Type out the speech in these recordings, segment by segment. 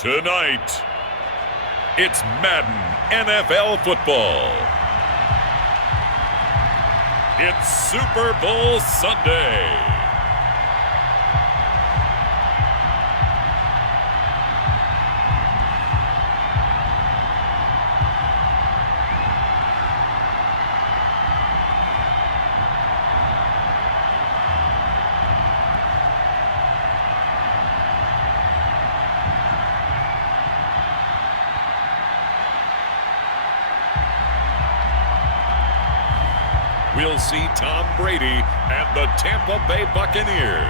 Tonight, it's Madden NFL football. It's Super Bowl Sunday. We'll see Tom Brady and the Tampa Bay Buccaneers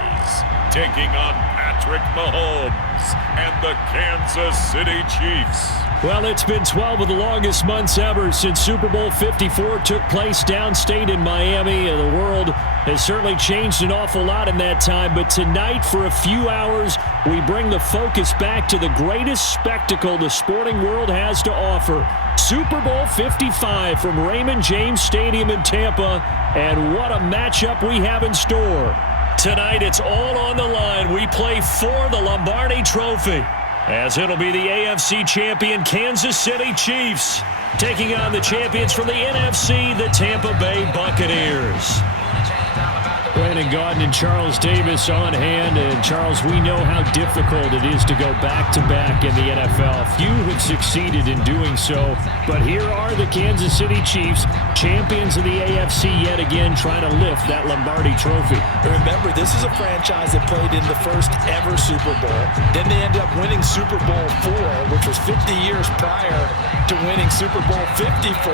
taking on Patrick Mahomes and the Kansas City Chiefs. Well, it's been 12 of the longest months ever since Super Bowl 54 took place downstate in Miami. The world has certainly changed an awful lot in that time, but tonight, for a few hours, we bring the focus back to the greatest spectacle the sporting world has to offer. Super Bowl 55 from Raymond James Stadium in Tampa, and what a matchup we have in store. Tonight, it's all on the line. We play for the Lombardi Trophy, as it'll be the AFC champion Kansas City Chiefs taking on the champions from the NFC, the Tampa Bay Buccaneers. Brandon Gaudin and Charles Davis on hand. And Charles, we know how difficult it is to go back-to-back in the NFL. Few have succeeded in doing so, but here are the Kansas City Chiefs, champions of the AFC yet again, trying to lift that Lombardi Trophy. Remember, this is a franchise that played in the first ever Super Bowl. Then they ended up winning Super Bowl IV, which was 50 years prior to winning Super Bowl 54.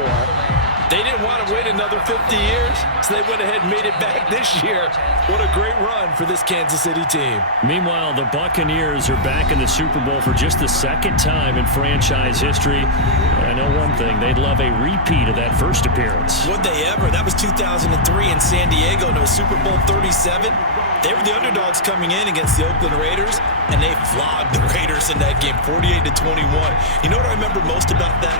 They didn't want to wait another 50 years, so they went ahead and made it back this year. What a great run for this Kansas City team. Meanwhile, the Buccaneers are back in the Super Bowl for just the second time in franchise history. I know one thing, they'd love a repeat of that first appearance. Would they ever? That was 2003 in San Diego, and it was Super Bowl 37. They were the underdogs coming in against the Oakland Raiders, and they flogged the Raiders in that game, 48-21. You know what I remember most about that?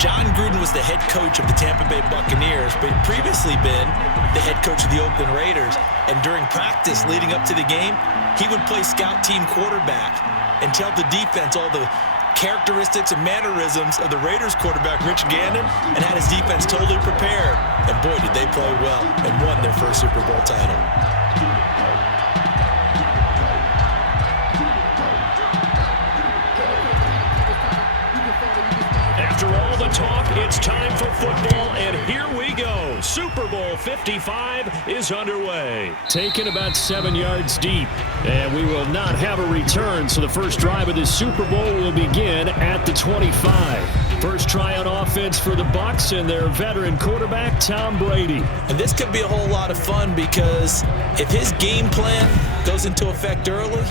John Gruden was the head coach of the Tampa Bay Buccaneers, but he'd previously been the head coach of the Oakland Raiders. And during practice leading up to the game, he would play scout team quarterback and tell the defense all the characteristics and mannerisms of the Raiders quarterback, Rich Gannon, and had his defense totally prepared. And boy, did they play well and won their first Super Bowl title. After all the talk, it's time for football, and here we go. Super Bowl 55 is underway. Taken about 7 yards deep, and we will not have a return, so the first drive of this Super Bowl will begin at the 25. First try on offense for the Bucs and their veteran quarterback, Tom Brady. And this could be a whole lot of fun because if his game plan goes into effect early,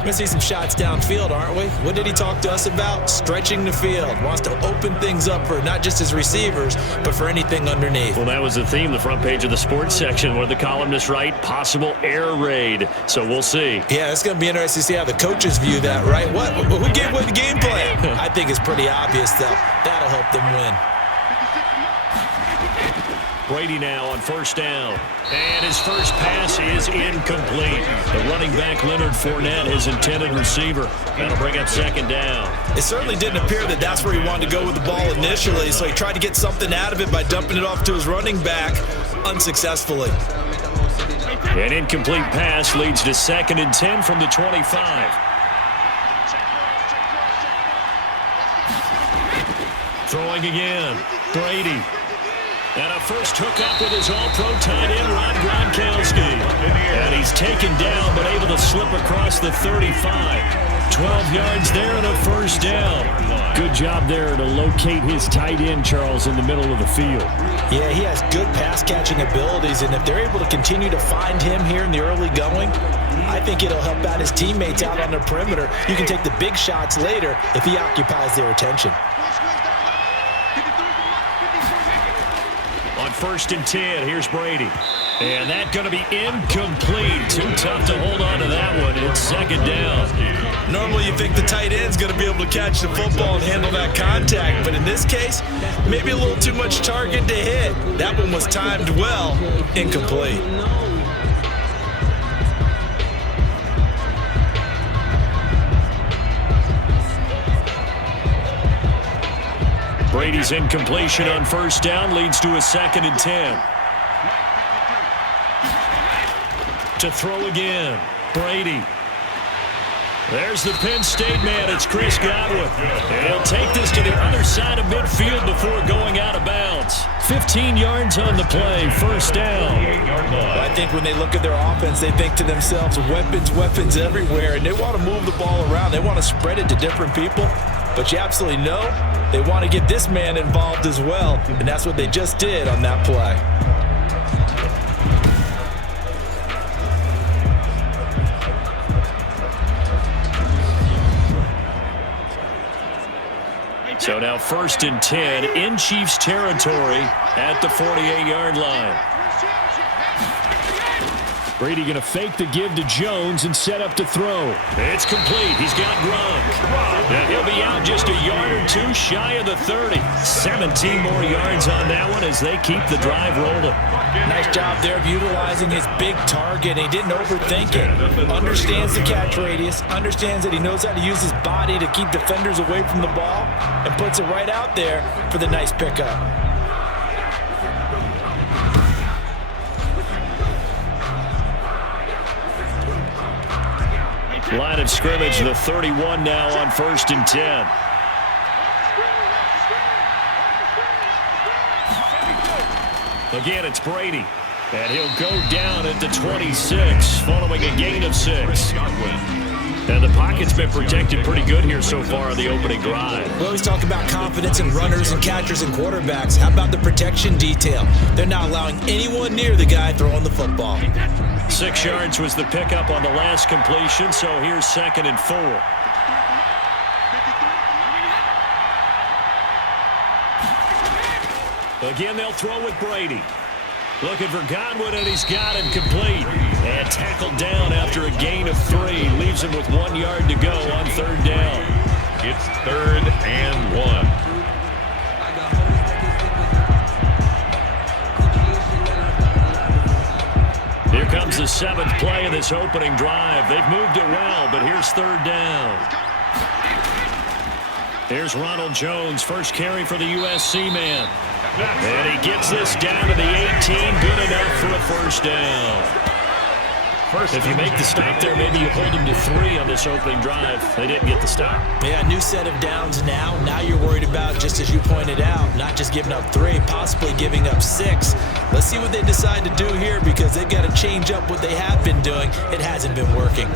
we're going to see some shots downfield, aren't we? What did he talk to us about? Stretching the field. Wants to open things up for not just his receivers, but for anything underneath. Well, that was the theme, the front page of the sports section, where the columnists write, possible air raid. So we'll see. Yeah, it's going to be interesting to see how the coaches view that, right? Who gave away the game plan? I think it's pretty obvious, though. That'll help them win. Brady now on first down. And his first pass is incomplete. The running back, Leonard Fournette, his intended receiver. That'll bring up second down. It certainly didn't appear that that's where he wanted to go with the ball initially, so he tried to get something out of it by dumping it off to his running back unsuccessfully. An incomplete pass leads to 2nd and 10 from the 25. Throwing again. Brady. And a first hookup with his all-pro tight end, Rob Gronkowski. And he's taken down, but able to slip across the 35. 12 yards there and a first down. Good job there to locate his tight end, Charles, in the middle of the field. Yeah, he has good pass-catching abilities, and if they're able to continue to find him here in the early going, I think it'll help out his teammates out on the perimeter. You can take the big shots later if he occupies their attention. On 1st and 10, here's Brady. And that's going to be incomplete. Too tough to hold on to that one. It's second down. Normally you think the tight end's going to be able to catch the football and handle that contact, but in this case, maybe a little too much target to hit. That one was timed well, incomplete. Brady's incompletion on first down leads to a 2nd and 10. To throw again, Brady. There's the Penn State man. It's Chris Godwin. And he'll take this to the other side of midfield before going out of bounds. 15 yards on the play, first down. I think when they look at their offense, they think to themselves, weapons, weapons everywhere, and they want to move the ball around. They want to spread it to different people. But you absolutely know they want to get this man involved as well, and that's what they just did on that play. So now 1st and 10 in Chiefs territory at the 48-yard line. Brady going to fake the give to Jones and set up to throw. It's complete. He's got Gronk. And he'll be out just a yard or two shy of the 30. 17 more yards on that one as they keep the drive rolling. Nice job there of utilizing his big target. He didn't overthink it. Understands the catch radius. Understands that he knows how to use his body to keep defenders away from the ball. And puts it right out there for the nice pickup. Line of scrimmage, the 31 now on 1st and 10. Again, it's Brady. And he'll go down at the 26 following a gain of 6. And the pocket's been protected pretty good here so far on the opening drive. We always talk about confidence in runners and catchers and quarterbacks. How about the protection detail? They're not allowing anyone near the guy throwing the football. 6 yards was the pickup on the last completion, so here's 2nd and 4. Again, they'll throw with Brady. Looking for Godwin, and he's got him complete. And tackled down after a gain of 3. Leaves him with 1 yard to go on 3rd down. It's 3rd and 1. Here comes the 7th play of this opening drive. They've moved it well, but here's 3rd down. Here's Ronald Jones, first carry for the USC man. And he gets this down to the 18, good enough for a first down. If you make the stop there, maybe you hold him to 3 on this opening drive. They didn't get the stop. Yeah, new set of downs now. Now you're worried about, just as you pointed out, not just giving up 3, possibly giving up 6. Let's see what they decide to do here because they've got to change up what they have been doing. It hasn't been working.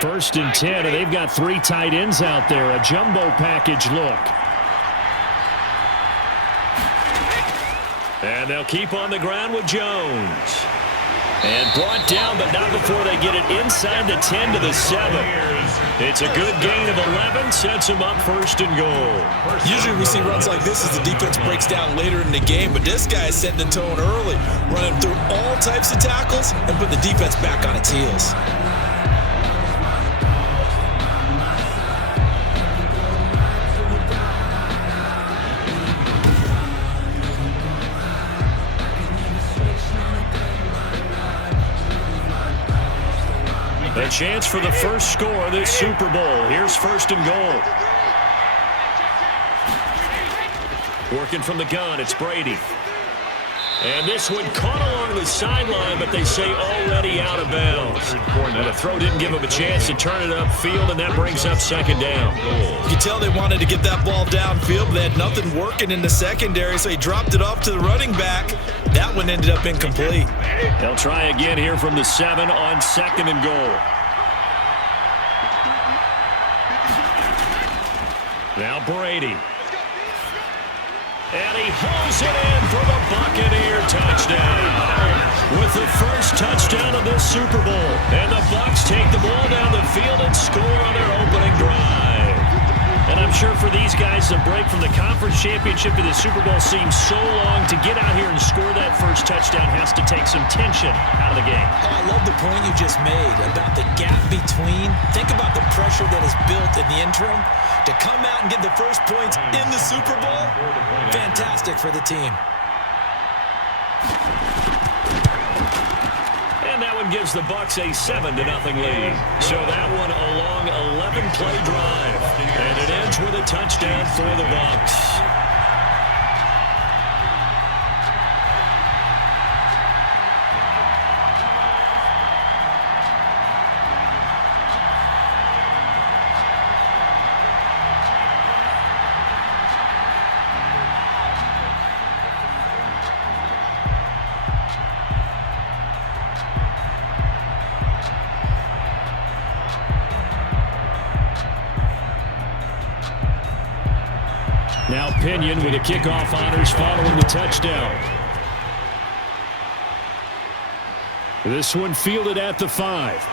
First and 10, and they've got 3 tight ends out there. A jumbo package look. And they'll keep on the ground with Jones. And brought down, but not before they get it inside the 10 to the 7. It's a good gain of 11, sets them up 1st and goal. Usually we see runs like this as the defense breaks down later in the game, but this guy is setting the tone early, running through all types of tackles and put the defense back on its heels. A chance for the first score of this Super Bowl. Here's 1st and goal. Working from the gun, it's Brady. And this one caught along the sideline, but they say already out of bounds. And the throw didn't give him a chance to turn it upfield, and that brings up 2nd down. You can tell they wanted to get that ball downfield, but they had nothing working in the secondary, so he dropped it off to the running back. That one ended up incomplete. They'll try again here from the 7 on 2nd and goal. Now Brady. And he hauls it in for the Buccaneer touchdown. With the first touchdown of this Super Bowl. And the Bucs take the ball down the field and score on their opening drive. And I'm sure for these guys, the break from the conference championship to the Super Bowl seems so long. To get out here and score that first touchdown has to take some tension out of the game. Oh, I love the point you just made about the gap between. Think about the pressure that is built in the interim. To come out and get the first points in the Super Bowl, fantastic for the team. one gives the Bucs a 7-0 lead. So that one a long 11-play drive. And it ends with a touchdown for the Bucs. Now Pinion with the kickoff honors following the touchdown. This one fielded at the 5.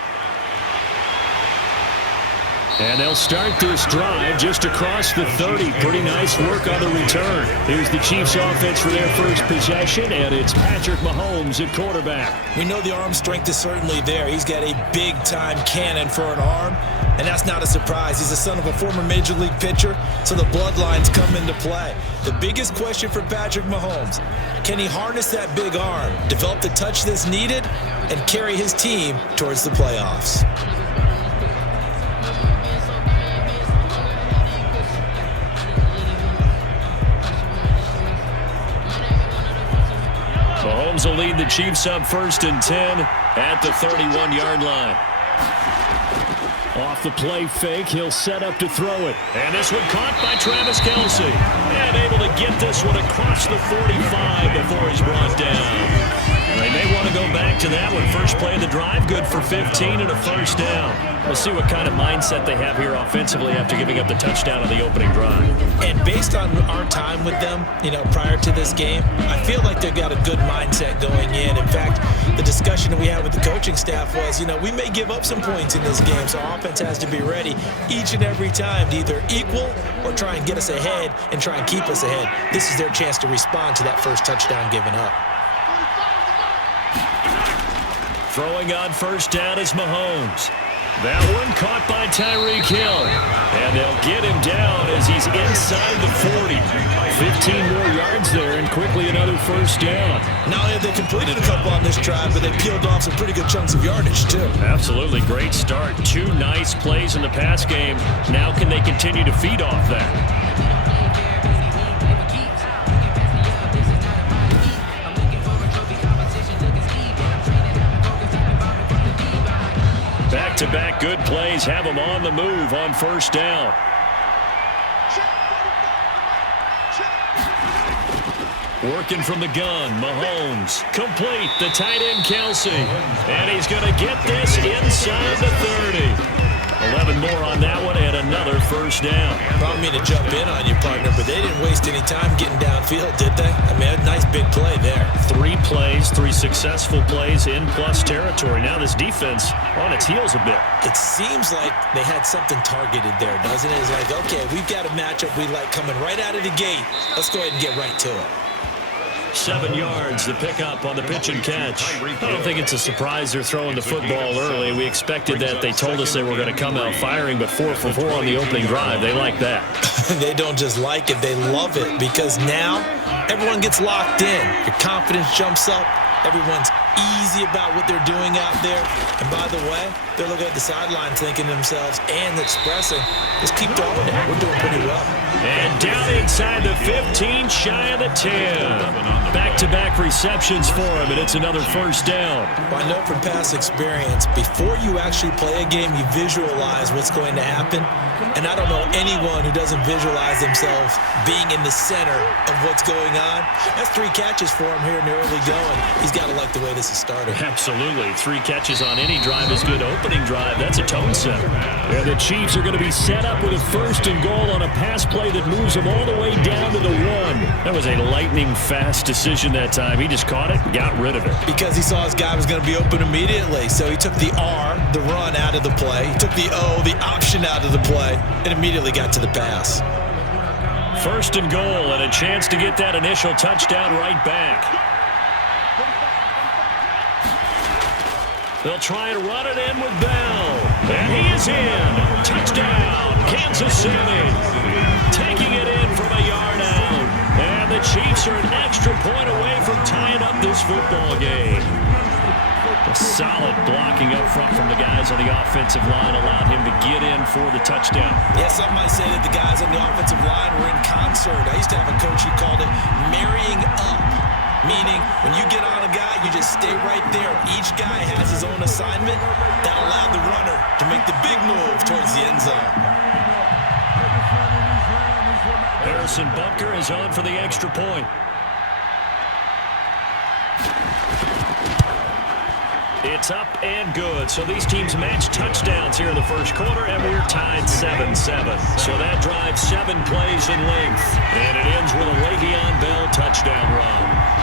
And they'll start this drive just across the 30. Pretty nice work on the return. Here's the Chiefs offense for their first possession, and it's Patrick Mahomes at quarterback. We know the arm strength is certainly there. He's got a big-time cannon for an arm, and that's not a surprise. He's the son of a former Major League pitcher, so the bloodlines come into play. The biggest question for Patrick Mahomes, can he harness that big arm, develop the touch that's needed, and carry his team towards the playoffs? Mahomes will lead the Chiefs up 1st and 10 at the 31-yard line. Off the play fake, he'll set up to throw it. And this one caught by Travis Kelce. And able to get this one across the 45 before he's brought down. They may want to go back to that one. First play of the drive, good for 15 and a first down. We'll see what kind of mindset they have here offensively after giving up the touchdown on the opening drive. And based on our time with them, prior to this game, I feel like they've got a good mindset going in. In fact, the discussion that we had with the coaching staff was, we may give up some points in this game, so our offense has to be ready each and every time to either equal or try and get us ahead and try and keep us ahead. This is their chance to respond to that first touchdown given up. Throwing on first down is Mahomes. That one caught by Tyreek Hill. And they'll get him down as he's inside the 40. 15 more yards there and quickly another first down. Not only have they completed a couple on this drive, but they peeled off some pretty good chunks of yardage too. Absolutely great start. 2 nice plays in the pass game. Now can they continue to feed off that? Back-to-back good plays have them on the move on first down. Working from the gun, Mahomes. Complete, the tight end Kelce. And he's going to get this inside the 30. 11 more on that one and another first down. Probably mean to jump in on you, partner, but they didn't waste any time getting downfield, did they? I mean, a nice big play there. 3 plays, 3 successful plays in plus territory. Now this defense on its heels a bit. It seems like they had something targeted there, doesn't it? It's like, okay, we've got a matchup we like coming right out of the gate. Let's go ahead and get right to it. 7 yards, the pickup on the pitch and catch. I don't think it's a surprise they're throwing the football early. We expected that. They told us they were going to come out firing, but 4 for 4 on the opening drive. They like that. They don't just like it, they love it, because now everyone gets locked in. Your confidence jumps up. Everyone's easy about what they're doing out there. And by the way, they're looking at the sideline thinking to themselves and expressing, just keep throwing it. We're doing pretty well. And down inside the 15, shy of the 10. Back-to-back receptions for him, and it's another first down. Well, I know from past experience, before you actually play a game, you visualize what's going to happen. And I don't know anyone who doesn't visualize themselves being in the center of what's going on. That's 3 catches for him here in the early going. He's got to like the way this is started. Absolutely. 3 catches on any drive is good. Opening drive, that's a tone setter. And the Chiefs are going to be set up with a 1st and goal on a pass play that moves them all the way down to the 1. That was a lightning-fast decision that time. He just caught it and got rid of it. Because he saw his guy was going to be open immediately. So he took the R, the run, out of the play. He took the O, the option, out of the play, and immediately got to the pass. 1st and goal, and a chance to get that initial touchdown right back. They'll try and run it in with Bell. And he is in. Touchdown, Kansas City. Taking it in from a yard out. And the Chiefs are an extra point away from tying up this football game. solid blocking up front from the guys on the offensive line allowed him to get in for the touchdown. Yeah, some might say that the guys on the offensive line were in concert. I used to have a coach who called it marrying up, meaning when you get on a guy, you just stay right there. Each guy has his own assignment. That allowed the runner to make the big move towards the end zone. Harrison Butker is on for the extra point. It's up and good. So these teams match touchdowns here in the first quarter, and we're tied 7-7. So that drives 7 plays in length. And it ends with a Le'Veon Bell touchdown run.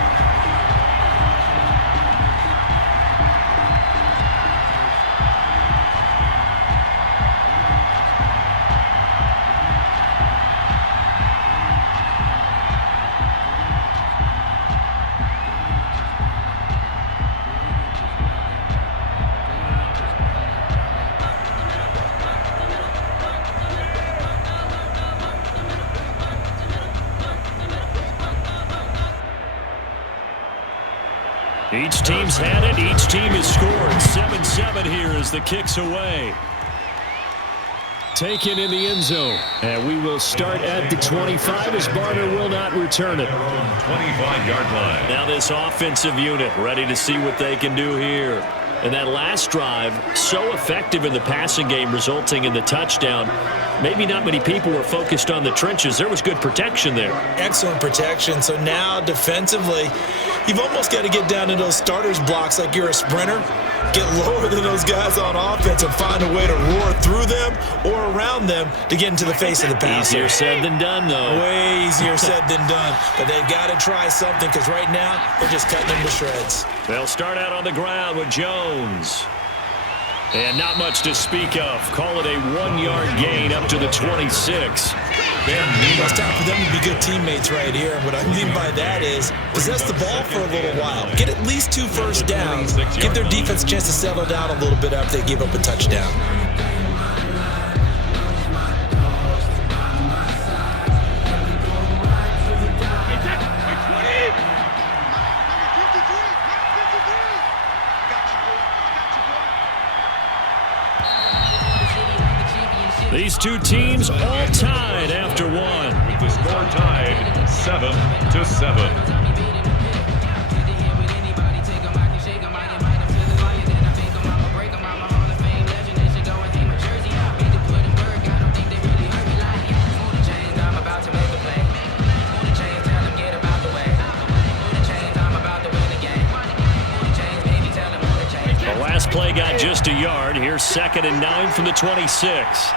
Each team's had it. Each team has scored. 7-7 here as the kick's away. Taken in the end zone. And we will start at the 25 as Barner will not return it. 25-yard line. Now this offensive unit ready to see what they can do here. And that last drive, so effective in the passing game, resulting in the touchdown. Maybe not many people were focused on the trenches. There was good protection there. Excellent protection. So now defensively, you've almost got to get down to those starters blocks like you're a sprinter. Get lower than those guys on offense and find a way to roar through them or around them to get into the face of the passer. Easier said than done, though. Way easier said than done. But they've got to try something because right now they're just cutting them to shreds. They'll start out on the ground with Jones. And not much to speak of. Call it a 1-yard gain up to the 26. It's time for them to be good teammates right here. And what I mean by that is possess the ball for a little while. Get at least 2 first downs. Give their defense a chance to settle down a little bit after they give up a touchdown. These two teams all tied after one. With the score tied 7-7. The last play got just a yard. Here's 2nd and 9 from the 26.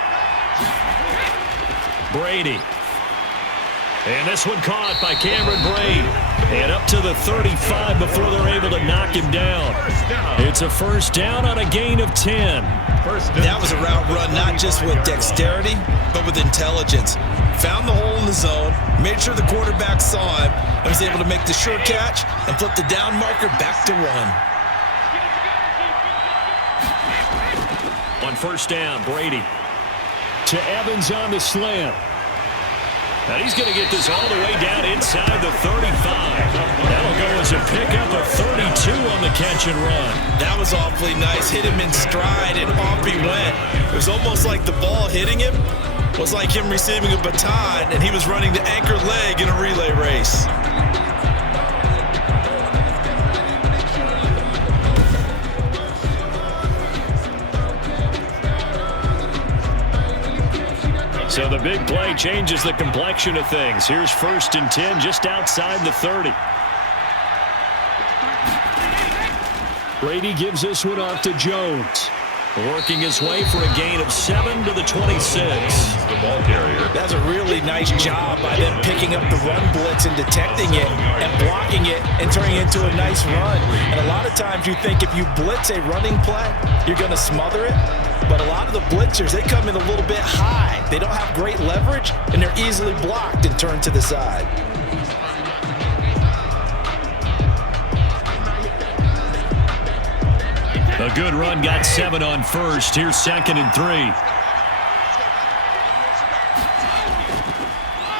Brady. And this one caught by Cameron Brate. And up to the 35 before they're able to knock him down. It's a first down on a gain of 10. That was a route run not just with dexterity, but with intelligence. Found the hole in the zone, made sure the quarterback saw him, and was able to make the sure catch and flip the down marker back to 1. On first down, Brady. To Evans on the slant. And he's going to get this all the way down inside the 35. That'll go as a pickup of 32 on the catch and run. That was awfully nice. Hit him in stride, and off he went. It was almost like the ball hitting him was like him receiving a baton, and he was running the anchor leg in a relay race. So the big play changes the complexion of things. Here's 1st and 10 just outside the 30. Brady gives this one off to Jones. Working his way for a gain of 7 to the 26. The ball carrier. That's a really nice job by them picking up the run blitz and detecting it and blocking it and turning it into a nice run. And a lot of times you think if you blitz a running play, you're going to smother it. But a lot of the blitzers, they come in a little bit high. They don't have great leverage, and they're easily blocked and turned to the side. A good run got 7 on first. Here's 2nd and 3.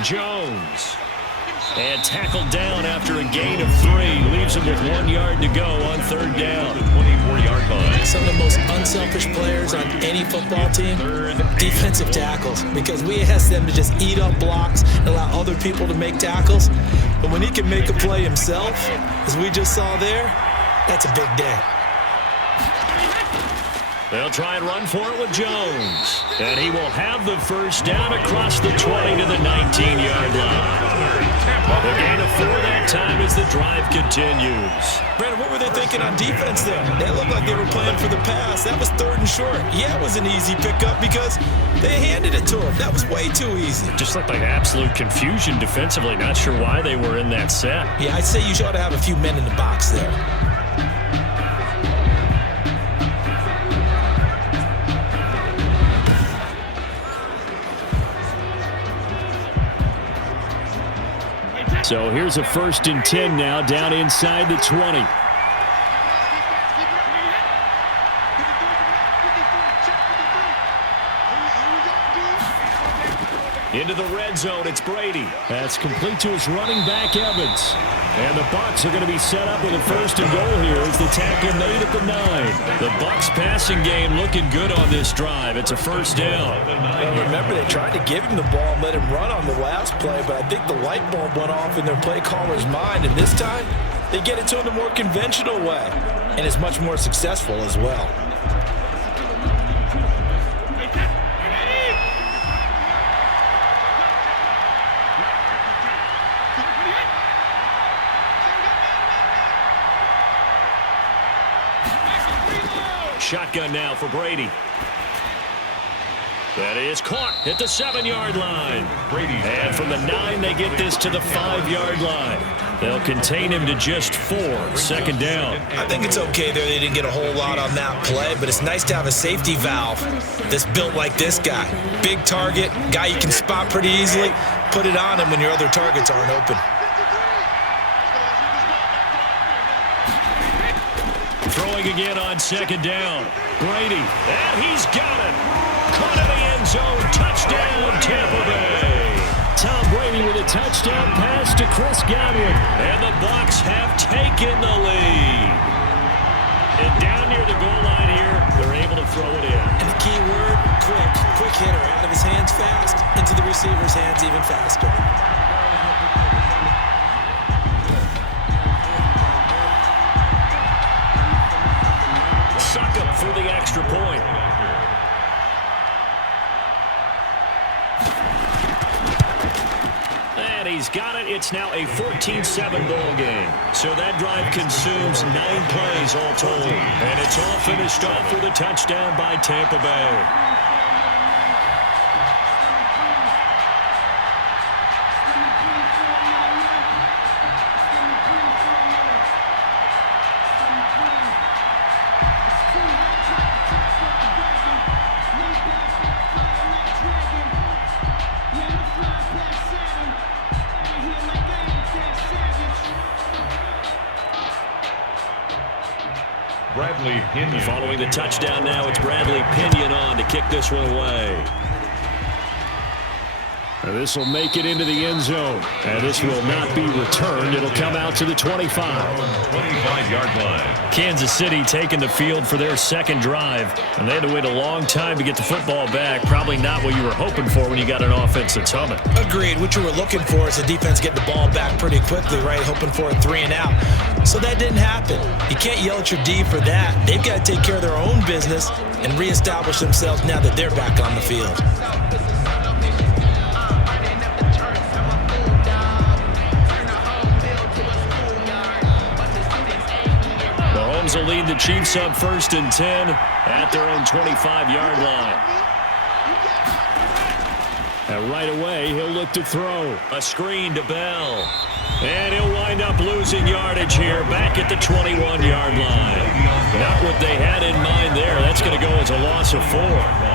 Jones. And tackled down after a gain of 3. Leaves him with 1 yard to go on 3rd down. 24-yard line. Some of the most unselfish players on any football team, defensive tackles, because we ask them to just eat up blocks and allow other people to make tackles. But when he can make a play himself, as we just saw there, that's a big day. They'll try and run for it with Jones. And he will have the first down across the 20 to the 19-yard line. The gain of 4 that time as the drive continues. Brandon, what were they thinking on defense there? They looked like they were playing for the pass. That was 3rd and short. Yeah, it was an easy pickup because they handed it to him. That was way too easy. Just looked like absolute confusion defensively. Not sure why they were in that set. Yeah, I'd say you ought to have a few men in the box there. So here's a 1st and 10 now down inside the 20. Into the red zone, it's Brady. That's complete to his running back, Evans. And the Bucs are going to be set up with a 1st and goal here as the tackle made at the 9. The Bucs passing game looking good on this drive. It's a 1st down. Well, remember, they tried to give him the ball and let him run on the last play, but I think the light bulb went off in their play caller's mind, and this time they get it to him the more conventional way, and it's much more successful as well. Shotgun now for Brady. That is caught at the 7-yard line. And from the 9, they get this to the 5-yard line. They'll contain him to just 4. 2nd down. I think it's okay there. They didn't get a whole lot on that play, but it's nice to have a safety valve that's built like this guy. Big target, guy you can spot pretty easily. Put it on him when your other targets aren't open. Throwing again on 2nd down. Brady, and he's got it. Caught in the end zone. Touchdown, Tampa Bay. Tom Brady with a touchdown pass to Chris Godwin. And the Bucs have taken the lead. And down near the goal line here, they're able to throw it in. And the key word, quick. Quick hitter. Out of his hands fast, into the receiver's hands even faster. Suck up for the extra point. And he's got it. It's now a 14-7 ball game. So that drive consumes 9 plays all told. And it's all finished off with a touchdown by Tampa Bay. Following the touchdown now, it's Bradley Pinion on to kick this one away. This will make it into the end zone. And this will not be returned. It'll come out to the 25. 25-yard line. Kansas City taking the field for their 2nd drive. And they had to wait a long time to get the football back. Probably not what you were hoping for when you got an offense that's humming. Agreed. What you were looking for is the defense getting the ball back pretty quickly, right? Hoping for a 3 and out. So that didn't happen. You can't yell at your D for that. They've got to take care of their own business and reestablish themselves now that they're back on the field. Mahomes will lead the Chiefs up 1st and 10 at their own 25-yard line. And right away, he'll look to throw. A screen to Bell. And he'll wind up losing yardage here back at the 21-yard line. Not what they had in mind there. That's going to go as a loss of 4.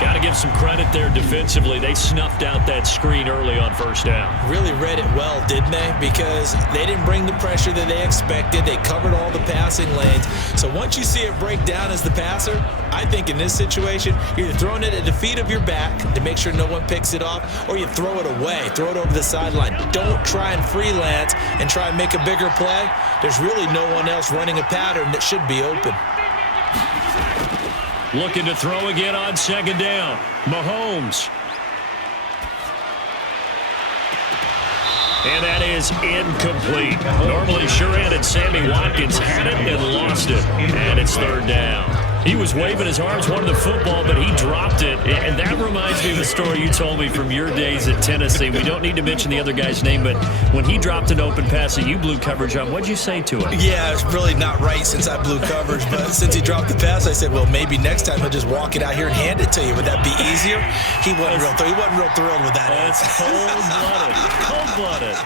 Got to give some credit there defensively. They snuffed out that screen early on 1st down. Really read it well, didn't they? Because they didn't bring the pressure that they expected. They covered all the passing lanes. So once you see it break down as the passer, I think in this situation, you're either throwing it at the feet of your back to make sure no one picks it off, or you throw it away, throw it over the sideline. Don't try and freelance and try and make a bigger play. There's really no one else running a pattern that should be open. Looking to throw again on second down. Mahomes. And that is incomplete. Normally sure-handed Sammy Watkins had it and lost it. And it's third down. He was waving his arms, wanted the football, but he dropped it. And that reminds me of the story you told me from your days at Tennessee. We don't need to mention the other guy's name, but when he dropped an open pass that you blew coverage on, what'd you say to him? Yeah, it's really not right since I blew coverage, but since he dropped the pass, I said, well, maybe next time he'll just walk it out here and hand it to you. Would that be easier? He wasn't real thrilled with that. That's cold-blooded. Cold-blooded.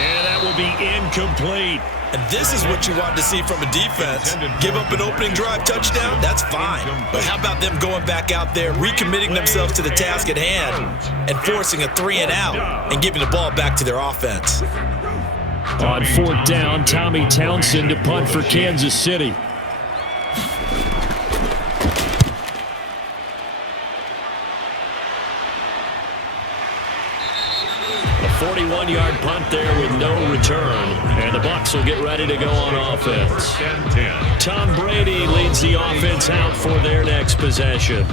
And that will be incomplete. And this is what you want to see from a defense. Give up an opening drive touchdown, that's fine. But how about them going back out there, recommitting themselves to the task at hand, and forcing a 3-and-out and giving the ball back to their offense. On fourth down, Tommy Townsend to punt for Kansas City. A 41-yard punt there with no return. And the Bucs will get ready to go on offense. Tom Brady leads the offense out for their next possession.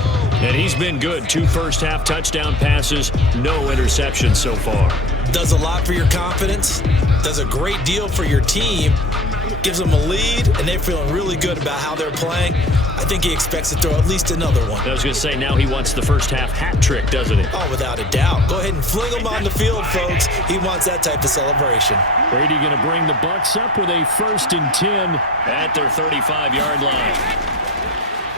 And he's been good. 2 first-half touchdown passes, no interceptions so far. Does a lot for your confidence. Does a great deal for your team. Gives them a lead, and they're feeling really good about how they're playing. I think he expects to throw at least another one. I was going to say, now he wants the first-half hat trick, doesn't he? Oh, without a doubt. Go ahead and fling him on the field, folks. He wants that type of celebration. Brady going to bring the Bucs up with a 1st and 10 at their 35-yard line.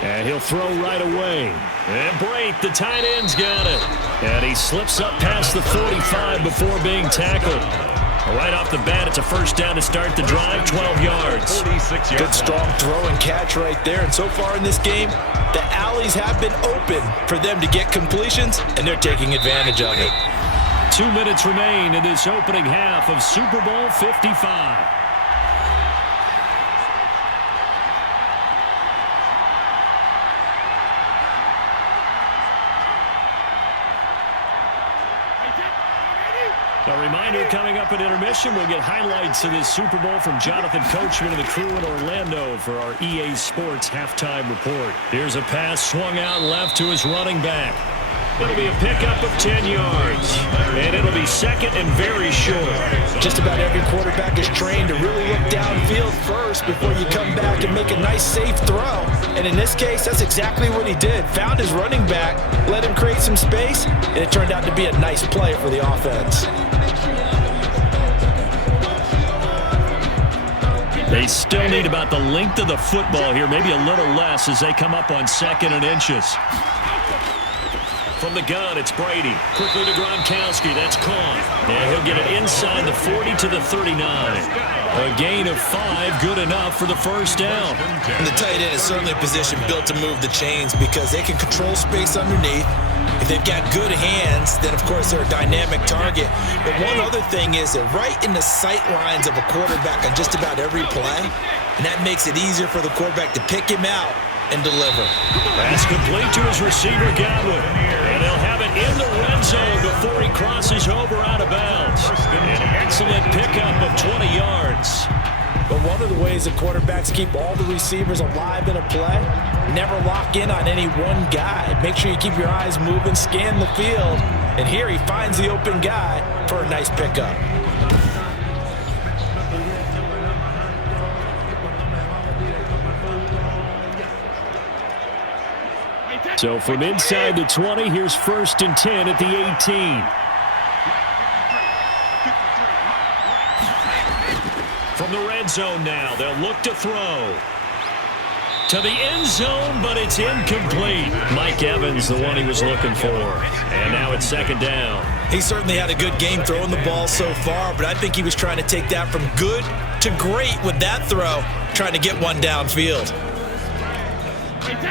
And he'll throw right away. And Brate, the tight end's got it. And he slips up past the 45 before being tackled. Right off the bat, it's a first down to start the drive, 12 yards. Good strong throw and catch right there. And so far in this game, the alleys have been open for them to get completions, and they're taking advantage of it. 2 minutes remain in this opening half of Super Bowl 55. A reminder, coming up at intermission, we'll get highlights of this Super Bowl from Jonathan Coachman and the crew in Orlando for our EA Sports halftime report. Here's a pass swung out left to his running back. It'll be a pickup of 10 yards, and it'll be second and very short. Just about every quarterback is trained to really look downfield first before you come back and make a nice, safe throw. And in this case, that's exactly what he did. Found his running back, let him create some space, and it turned out to be a nice play for the offense. They still need about the length of the football here, maybe a little less as they come up on 2nd and inches. From the gun, it's Brady. Quickly to Gronkowski. That's caught. And he'll get it inside the 40 to the 39. A gain of 5, good enough for the first down. And the tight end is certainly a position built to move the chains because they can control space underneath. If they've got good hands, then, of course, they're a dynamic target. But one other thing is they're right in the sight lines of a quarterback on just about every play, and that makes it easier for the quarterback to pick him out and deliver. Pass complete to his receiver, Godwin. And they'll have it in the red zone before he crosses over out of bounds. An excellent pickup of 20 yards. But one of the ways that quarterbacks keep all the receivers alive in a play, never lock in on any one guy. Make sure you keep your eyes moving, scan the field. And here he finds the open guy for a nice pickup. So from inside the 20, here's 1st and 10 at the 18. From the red zone now, they'll look to throw. To the end zone, but it's incomplete. Mike Evans, the one he was looking for. And now it's 2nd down. He certainly had a good game throwing the ball so far, but I think he was trying to take that from good to great with that throw, trying to get one downfield.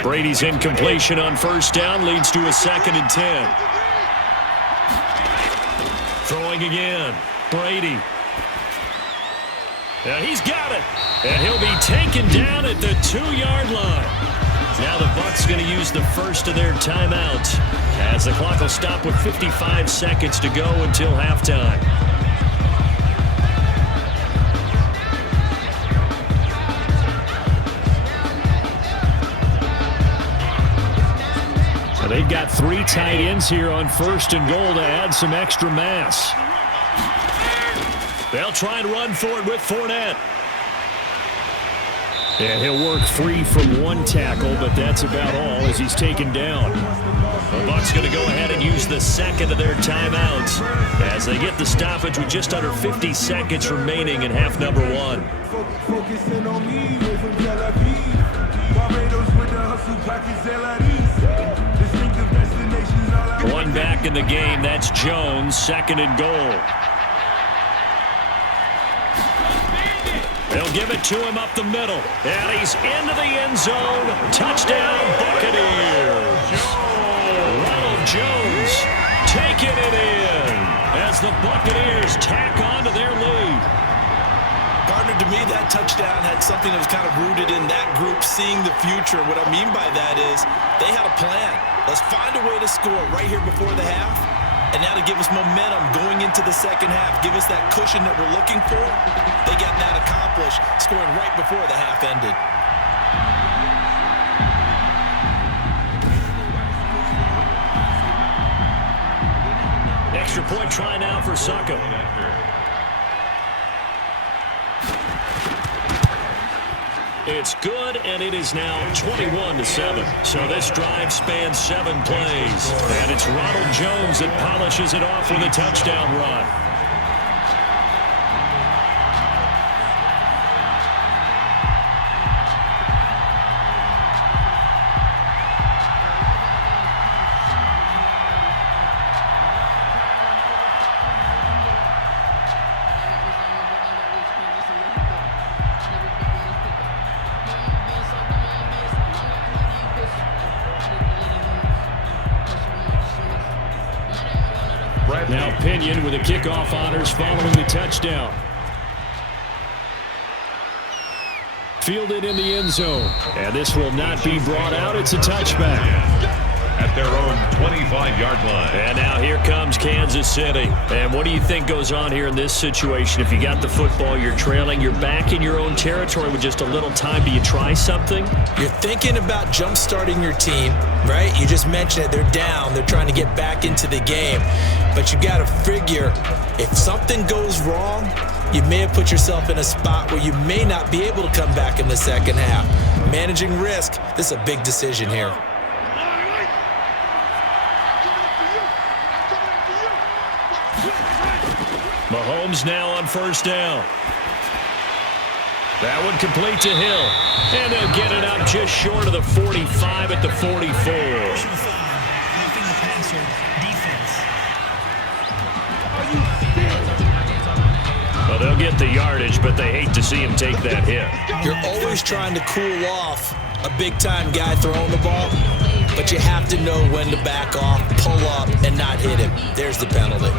Brady's incompletion on 1st down leads to a 2nd and 10. Throwing again. Brady. He's got it. And he'll be taken down at the 2-yard line. Now the Bucs going to use the first of their timeouts as the clock will stop with 55 seconds to go until halftime. they've got 3 tight ends here on 1st and goal to add some extra mass. They'll try and run for it with Fournette. And he'll work free from 1 tackle, but that's about all as he's taken down. The Bucs going to go ahead and use the second of their timeouts as they get the stoppage with just under 50 seconds remaining in half number 1. One back in the game. That's Jones, 2nd and goal. They'll give it to him up the middle. And he's into the end zone. Touchdown, Buccaneers. Ronald Jones taking it in as the Buccaneers tack on to their lead. Partner, to me, that touchdown had something that was kind of rooted in that group seeing the future. What I mean by that is they had a plan. Let's find a way to score right here before the half. And now to give us momentum going into the second half, give us that cushion that we're looking for, they got that accomplished, scoring right before the half ended. Extra point try now for Suckup. It's good, and it is now 21-7. So this drive spans 7 plays. And it's Ronald Jones that polishes it off with a touchdown run. Now Pinion with the kickoff honors following the touchdown. Fielded in the end zone. And this will not be brought out. It's a touchback. At their own 25-yard line. And now here comes Kansas City. And what do you think goes on here in this situation? If you got the football, you're trailing, you're back in your own territory with just a little time. Do you try something? You're thinking about jump-starting your team, right? You just mentioned it. They're down. They're trying to get back into the game. But you got to figure if something goes wrong, you may have put yourself in a spot where you may not be able to come back in the second half. Managing risk, this is a big decision here. Mahomes now on 1st down. That one complete to Hill. And they'll get it up just short of the 45 at the 44. Well, they'll get the yardage, but they hate to see him take that hit. You're always trying to cool off a big-time guy throwing the ball, but you have to know when to back off, pull up, and not hit him. There's the penalty.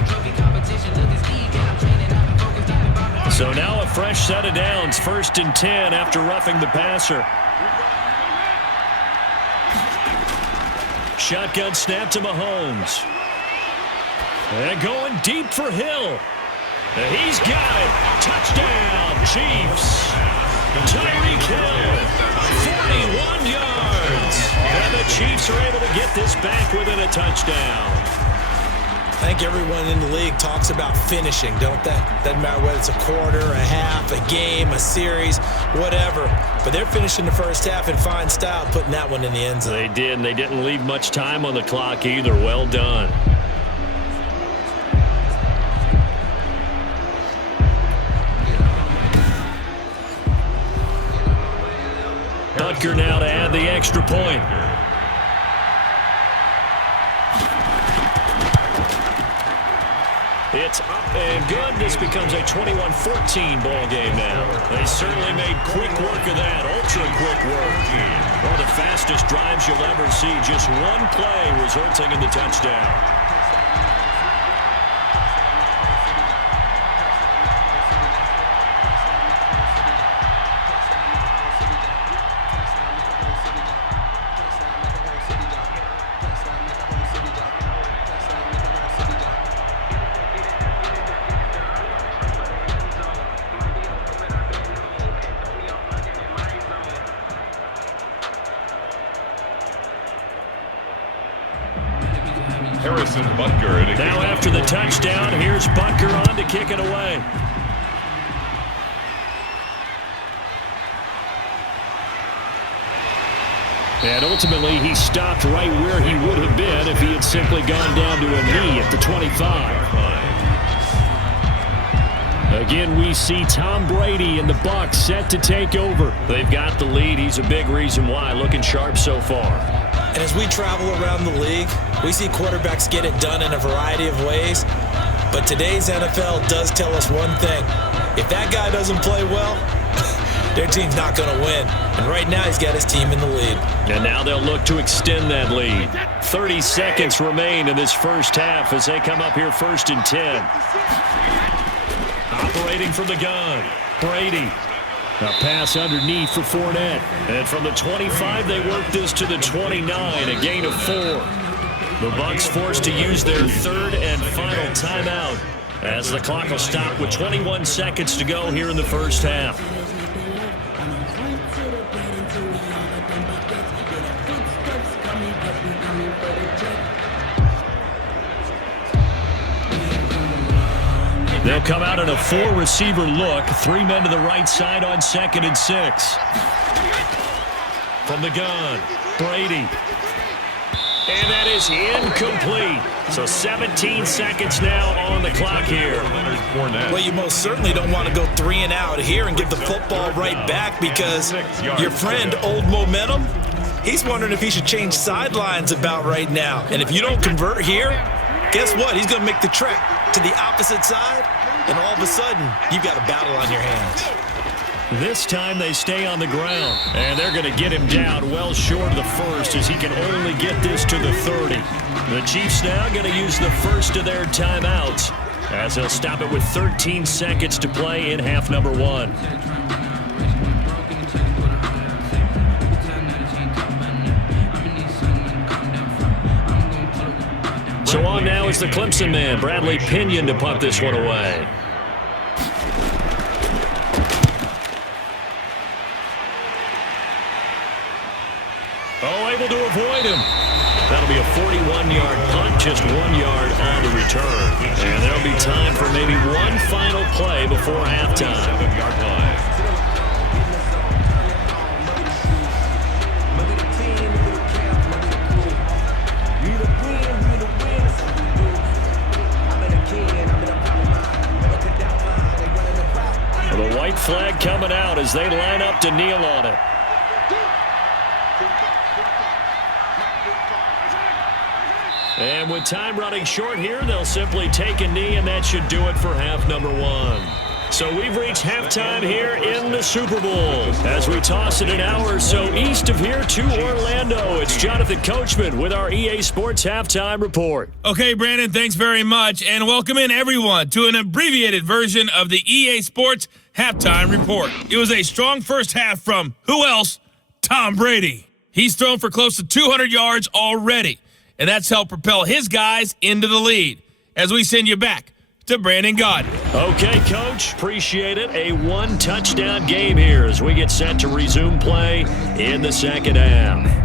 So now a fresh set of downs, 1st and 10 after roughing the passer. Shotgun snap to Mahomes. And going deep for Hill. And he's got it. Touchdown, Chiefs. Tyreek Hill, 41 yards. And the Chiefs are able to get this back within a touchdown. I think everyone in the league talks about finishing, don't they? Doesn't matter whether it's a quarter, a half, a game, a series, whatever. But they're finishing the first half in fine style, putting that one in the end zone. They did, and they didn't leave much time on the clock either. Well done. Butker now to add the extra point. It's up and good. This becomes a 21-14 ball game now. They certainly made quick work of that, ultra quick work. One of the fastest drives you'll ever see. Just one play resulting in the touchdown. the touchdown. Here's Butker on to kick it away. And ultimately, he stopped right where he would have been if he had simply gone down to a knee at the 25. Again, we see Tom Brady and the Bucs set to take over. They've got the lead. He's a big reason why. Looking sharp so far. And as we travel around the league, we see quarterbacks get it done in a variety of ways. But today's NFL does tell us one thing. If that guy doesn't play well, their team's not going to win. And right now, he's got his team in the lead. And now they'll look to extend that lead. 30 seconds remain in this first half as they come up here 1st and 10. Operating from the gun, Brady. A pass underneath for Fournette. And from the 25, they work this to the 29, a gain of 4. The Bucs forced to use their third and final timeout as the clock will stop with 21 seconds to go here in the first half. They'll come out in a 4-receiver look. 3 men to the right side on 2nd and 6. From the gun, Brady. And that is incomplete. So 17 seconds now on the clock here. Well, you most certainly don't want to go 3 and out here and give the football right back because your friend, Old Momentum, he's wondering if he should change sidelines about right now. And if you don't convert here, guess what? He's going to make the trek to the opposite side, and all of a sudden, you've got a battle on your hands. This time they stay on the ground, and they're going to get him down well short of the first as he can only get this to the 30. The Chiefs now going to use the first of their timeouts as they'll stop it with 13 seconds to play in half number 1. So on now is the Clemson man, Bradley Pinion, to punt this one away. Oh, able to avoid him. That'll be a 41-yard punt, just 1 yard on the return. And there'll be time for maybe one final play before halftime. 7-yard line. The white flag coming out as they line up to kneel on it. And with time running short here, they'll simply take a knee, and that should do it for half number 1. So we've reached halftime here in the Super Bowl. As we toss it an hour or so east of here to Orlando, it's Jonathan Coachman with our EA Sports Halftime Report. Okay, Brandon, thanks very much, and welcome in everyone to an abbreviated version of the EA Sports Halftime Report. It was a strong first half from, who else? Tom Brady. He's thrown for close to 200 yards already, and that's helped propel his guys into the lead. As we send you back to Brandon Gaudin. Okay, Coach, appreciate it. A 1-touchdown game here as we get set to resume play in the second half.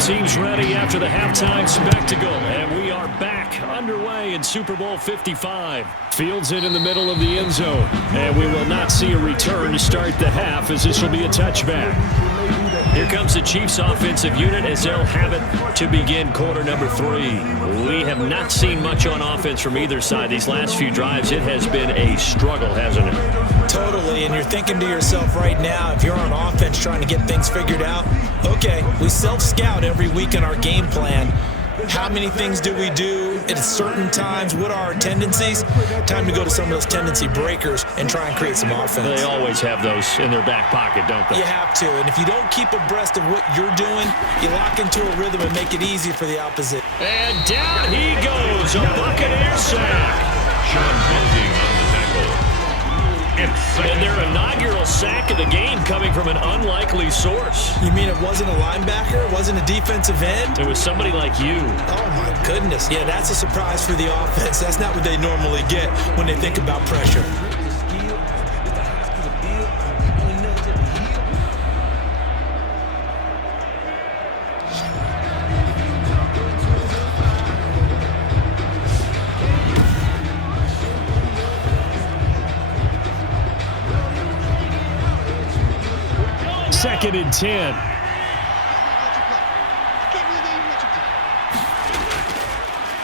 Teams ready after the halftime spectacle, and we are back underway in Super Bowl 55. Fields it in the middle of the end zone, and we will not see a return to start the half as this will be a touchback. Here comes the Chiefs offensive unit as they'll have it to begin quarter number 3. We have not seen much on offense from either side these last few drives. It has been a struggle, hasn't it? Totally, and you're thinking to yourself right now, if you're on offense trying to get things figured out, okay, we self-scout every week in our game plan, How many things do we do at certain times? What are our tendencies? Time to go to some of those tendency breakers and try and create some offense. They always have those in their back pocket, don't they? You have to. And if you don't keep abreast of what you're doing, you lock into a rhythm and make it easy for the opposite. And down he goes. A Buccaneer sack. Sean Bunting on the tackle. And their inaugural sack of the game coming from an unlikely source. You mean it wasn't a linebacker? It wasn't a defensive end? It was somebody like you. Oh, my goodness. Yeah, that's a surprise for the offense. That's not what they normally get when they think about pressure. Second and 10.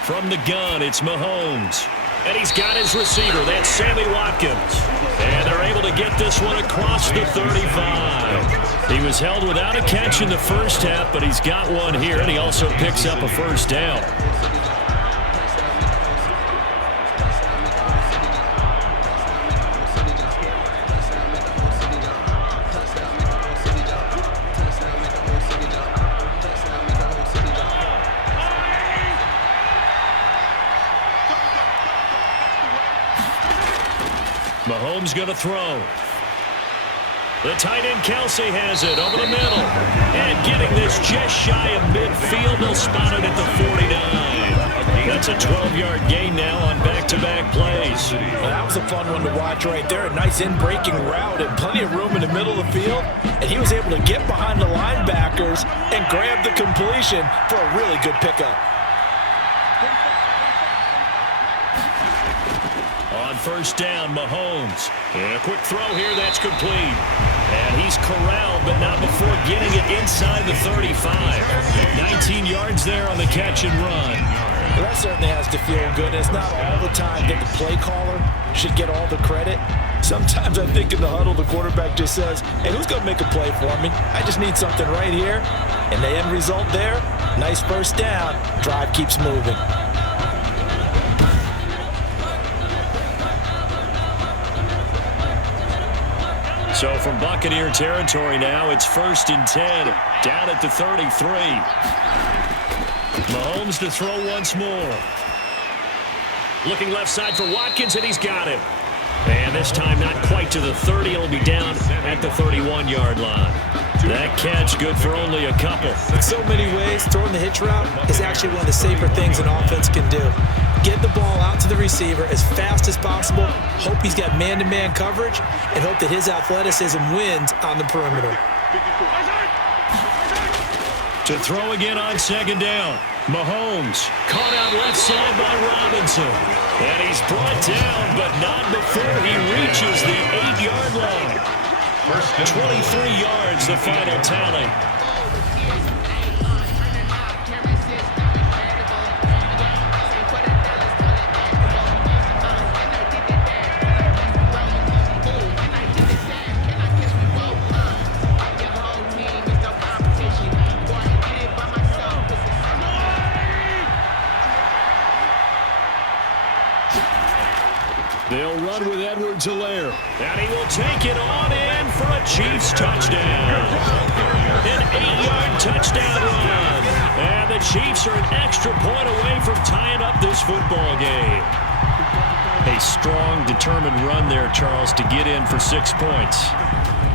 From the gun, it's Mahomes. And he's got his receiver. That's Sammy Watkins. And they're able to get this one across the 35. He was held without a catch in the first half, but he's got one here, and he also picks up a first down. Mahomes going to throw. The tight end Kelsey has it over the middle. And getting this just shy of midfield. They'll spot it at the 49. That's a 12-yard gain now on back-to-back plays. Well, that was a fun one to watch right there. A nice in-breaking route and plenty of room in the middle of the field. And he was able to get behind the linebackers and grab the completion for a really good pickup. On first down, Mahomes. And a quick throw here, that's complete. And he's corralled, but not before getting it inside the 35. 19 yards there on the catch and run. Well, that certainly has to feel good. It's not all the time that the play caller should get all the credit. Sometimes I think in the huddle, the quarterback just says, hey, who's going to make a play for me? I just need something right here. And the end result there, nice first down. Drive keeps moving. So from Buccaneer territory now, it's 1st and 10, down at the 33. Mahomes to throw once more. Looking left side for Watkins, and he's got it. And this time not quite to the 30. It'll be down at the 31-yard line. That catch good for only a couple. In so many ways, throwing the hitch route is actually one of the safer things an offense can do. Get the ball out to the receiver as fast as possible, hope he's got man-to-man coverage, and hope that his athleticism wins on the perimeter. To throw again on second down. Mahomes caught out left side by Robinson. And he's brought down, but not before he reaches the 8-yard line. 23 yards, the final tally. They'll run with Edwards-Helaire. And he will take it on in for a Chiefs touchdown. An 8-yard touchdown run. And the Chiefs are an extra point away from tying up this football game. A strong, determined run there, Charles, to get in for 6 points.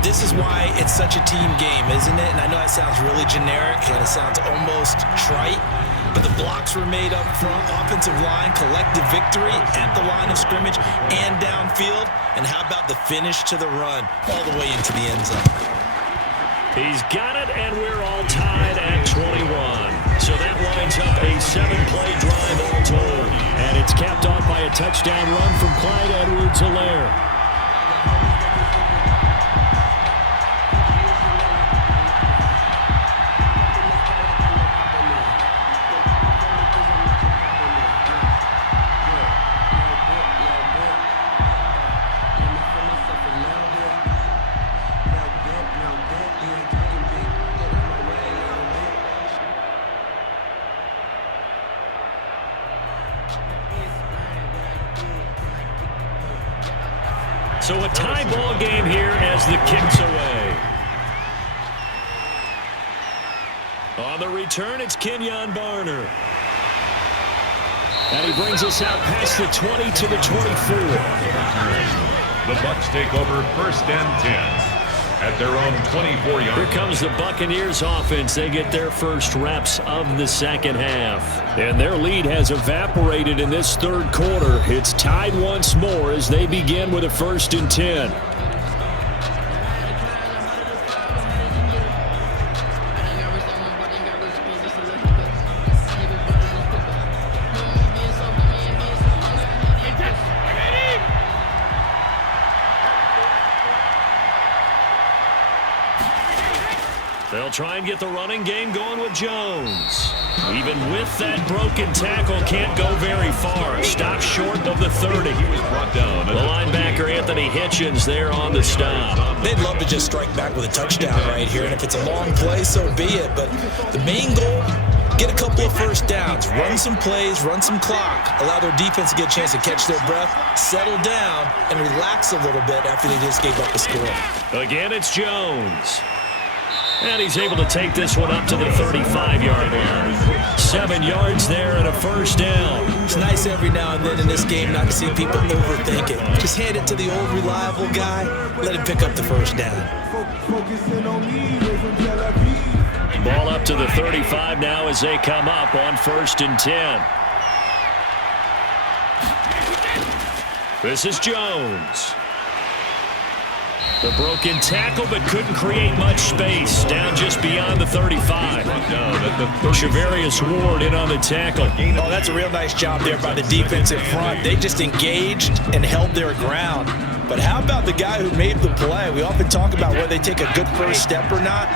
This is why it's such a team game, isn't it? And I know that sounds really generic and it sounds almost trite. But the blocks were made up front, offensive line, collective victory at the line of scrimmage and downfield. And how about the finish to the run all the way into the end zone? He's got it, and we're all tied at 21. So that lines up a 7-play drive all told. And it's capped off by a touchdown run from Clyde Edwards-Helaire. So a tie ball game here as the kick's away. On the return, it's Kenyon Barner. And he brings us out past the 20 to the 24. The Bucs take over 1st and 10 at their own 24-yard. Here comes the Buccaneers offense. They get their first reps of the second half. And their lead has evaporated in this third quarter. It's tied once more as they begin with a 1st and 10. They'll try and get the running game going with Jones. Even with that broken tackle, can't go very far. Stopped short of the 30. He was brought down. The linebacker, Anthony Hitchens, there on the stop. They'd love to just strike back with a touchdown right here, and if it's a long play, so be it. But the main goal, get a couple of first downs, run some plays, run some clock, allow their defense to get a chance to catch their breath, settle down, and relax a little bit after they just gave up a score. Again, it's Jones. And he's able to take this one up to the 35-yard line. 7 yards there and a first down. It's nice every now and then in this game not to see people overthink it. Just hand it to the old reliable guy, let him pick up the first down. Ball up to the 35 now as they come up on 1st and 10. This is Jones. The broken tackle, but couldn't create much space. Down just beyond the 35. Shavarius Ward in on the tackle. Oh, that's a real nice job there by the defensive front. They just engaged and held their ground. But how about the guy who made the play? We often talk about whether they take a good first step or not.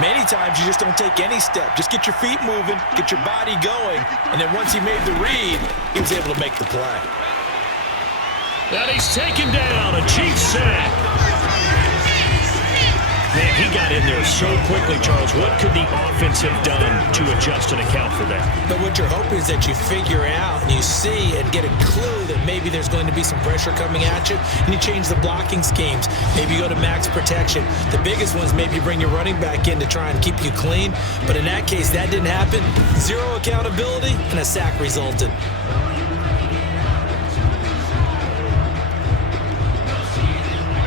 Many times you just don't take any step. Just get your feet moving, get your body going, and then once he made the read, he was able to make the play. And he's taken down, a Chiefs sack. Man, he got in there so quickly, Charles. What could the offense have done to adjust and account for that? But what you're hoping is that you figure out and you see and get a clue that maybe there's going to be some pressure coming at you, and you change the blocking schemes. Maybe you go to max protection. The biggest one is maybe you bring your running back in to try and keep you clean. But in that case, that didn't happen. Zero accountability, and a sack resulted.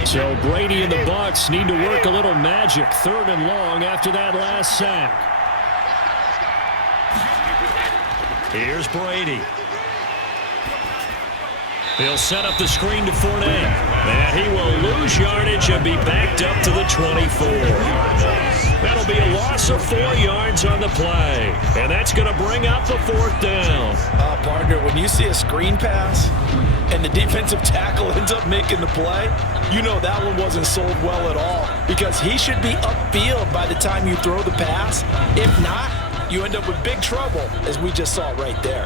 So Brady and the Bucs need to work a little magic. 3rd and long after that last sack. Here's Brady. He'll set up the screen to Fournette. And he will lose yardage and be backed up to the 24. That'll be a loss of 4 yards on the play. And that's going to bring up the 4th down. Partner, when you see a screen pass and the defensive tackle ends up making the play, you know that one wasn't sold well at all, because he should be upfield by the time you throw the pass. If not, you end up with big trouble, as we just saw right there.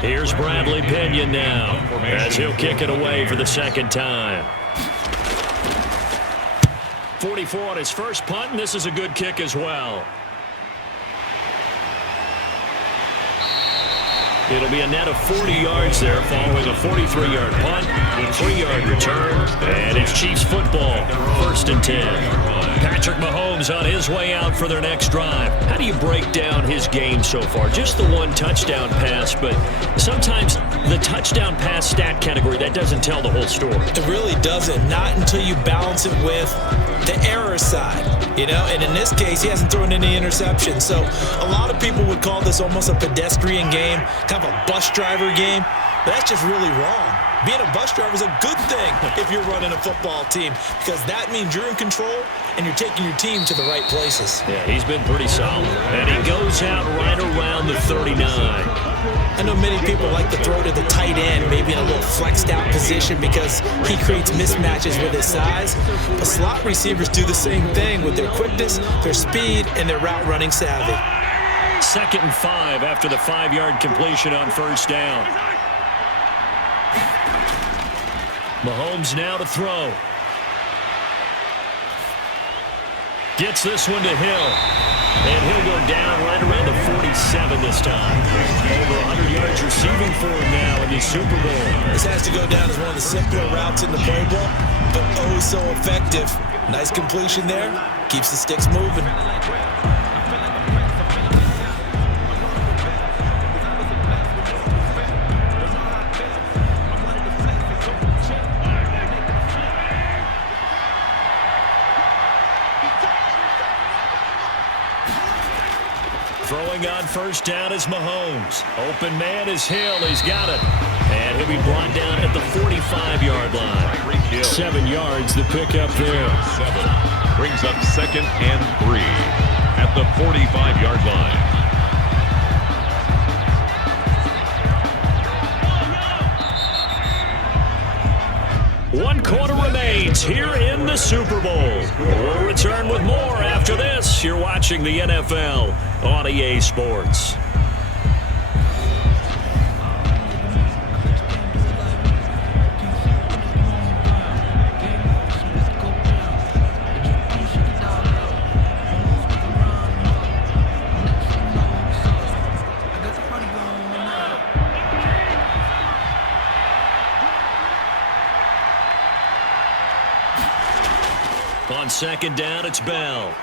Here's Bradley Pinion now, as he'll kick it away for the 2nd time. 44 on his first punt, and this is a good kick as well. It'll be a net of 40 yards there following a 43-yard punt, a 3-yard return, and it's Chiefs football, 1st and 10. Patrick Mahomes on his way out for their next drive. How do you break down his game so far? Just the 1 touchdown pass, but sometimes the touchdown pass stat category, that doesn't tell the whole story. It really doesn't, not until you balance it with the error side, you know, and in this case, he hasn't thrown any interceptions. So a lot of people would call this almost a pedestrian game, kind of a bus driver game, but that's just really wrong. Being a bus driver is a good thing if you're running a football team, because that means you're in control and you're taking your team to the right places. Yeah, he's been pretty solid. And he goes out right around the 39. I know many people like to throw to the tight end, maybe in a little flexed out position because he creates mismatches with his size. But slot receivers do the same thing with their quickness, their speed, and their route running savvy. 2nd and 5 after the 5-yard completion on 1st down. Mahomes now to throw. Gets this one to Hill. And he'll go down right around the 37 this time. Over 100 yards receiving for him now in the Super Bowl. This has to go down as one of the simpler routes in the playbook, but oh so effective. Nice completion there. Keeps the sticks moving. Throwing on first down is Mahomes. Open man is Hill. He's got it. And he'll be brought down at the 45-yard line. 7 yards, the pickup there. 7 brings up 2nd and 3 at the 45-yard line. One quarter remains here in the Super Bowl. We'll return with more after this. You're watching the NFL on EA Sports. On second down, it's Bell.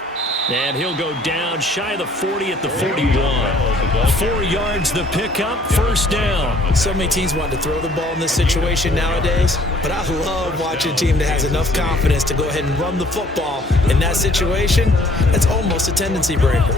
And he'll go down shy of the 40 at the 41. 4 yards the pickup, first down. So many teams want to throw the ball in this situation nowadays, but I love watching a team that has enough confidence to go ahead and run the football. In that situation, that's almost a tendency breaker.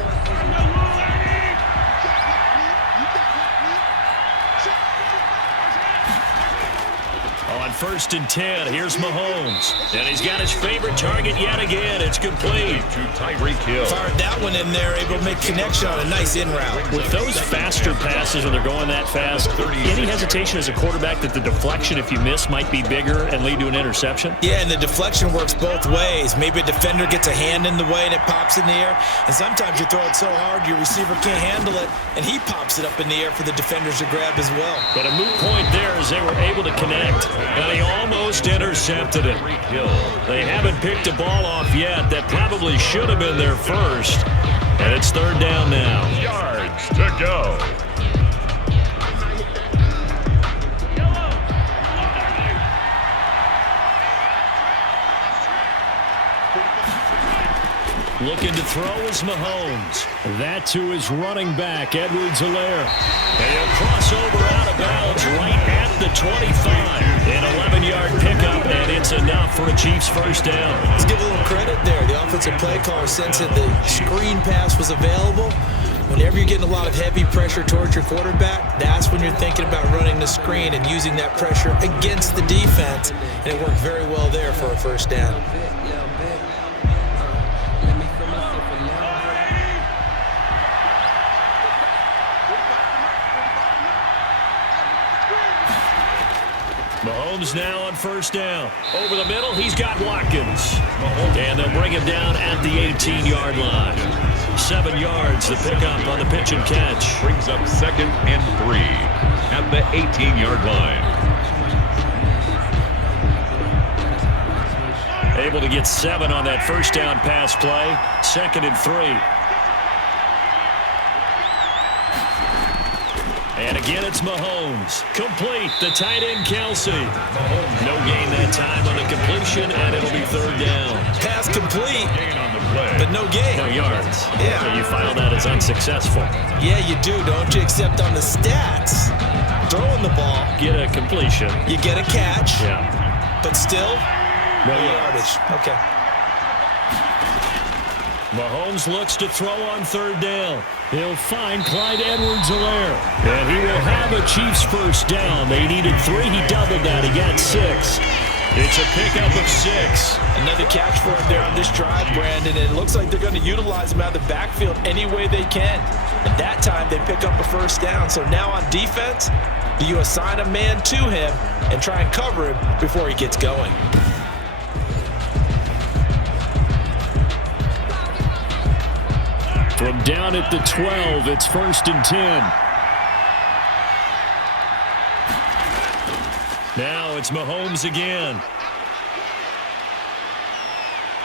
First and 10, here's Mahomes. And he's got his favorite target yet again. It's complete. To Tyreek Hill. Fired that one in there, able to make connection on a nice in route. With those faster passes when they're going that fast, any hesitation as a quarterback that the deflection, if you miss, might be bigger and lead to an interception? Yeah, and the deflection works both ways. Maybe a defender gets a hand in the way and it pops in the air. And sometimes you throw it so hard your receiver can't handle it, and he pops it up in the air for the defenders to grab as well. But a moot point there as they were able to connect. And they almost intercepted it. They haven't picked a ball off yet. That probably should have been their first. And it's third down now. Yards to go. Looking to throw is Mahomes. That to his running back, Edwards-Helaire. And he'll cross over out of bounds right at the 25. An 11-yard pickup, and it's enough for a Chiefs first down. Let's give a little credit there. The offensive play caller sensed that the screen pass was available. Whenever you're getting a lot of heavy pressure towards your quarterback, that's when you're thinking about running the screen and using that pressure against the defense. And it worked very well there for a first down. Mahomes now on first down. Over the middle, he's got Watkins. And they'll bring him down at the 18-yard line. 7 yards, the pickup on the pitch and catch. Brings up 2nd and 3 at the 18-yard line. Able to get 7 on that first down pass play. 2nd and 3. And again, it's Mahomes. Complete, the tight end, Kelsey. No gain that time on the completion, and it'll be third down. Pass complete, Gain on the play. but no gain. No yards. Yeah. So you file that as unsuccessful. Yeah, you do, don't you? Except on the stats, throwing the ball, Get a completion. you get a catch, Yeah. but still, No yardage. Okay. Mahomes looks to throw on third down. He'll find Clyde Edwards-Helaire. And he will have a Chiefs first down. They needed 3. He doubled that. He got 6. It's a pickup of 6. Another catch for him there on this drive, Brandon. And it looks like they're going to utilize him out of the backfield any way they can. And that time they pick up a first down. So now on defense, do you assign a man to him and try and cover him before he gets going? From down at the 12, it's 1st and 10. Now it's Mahomes again.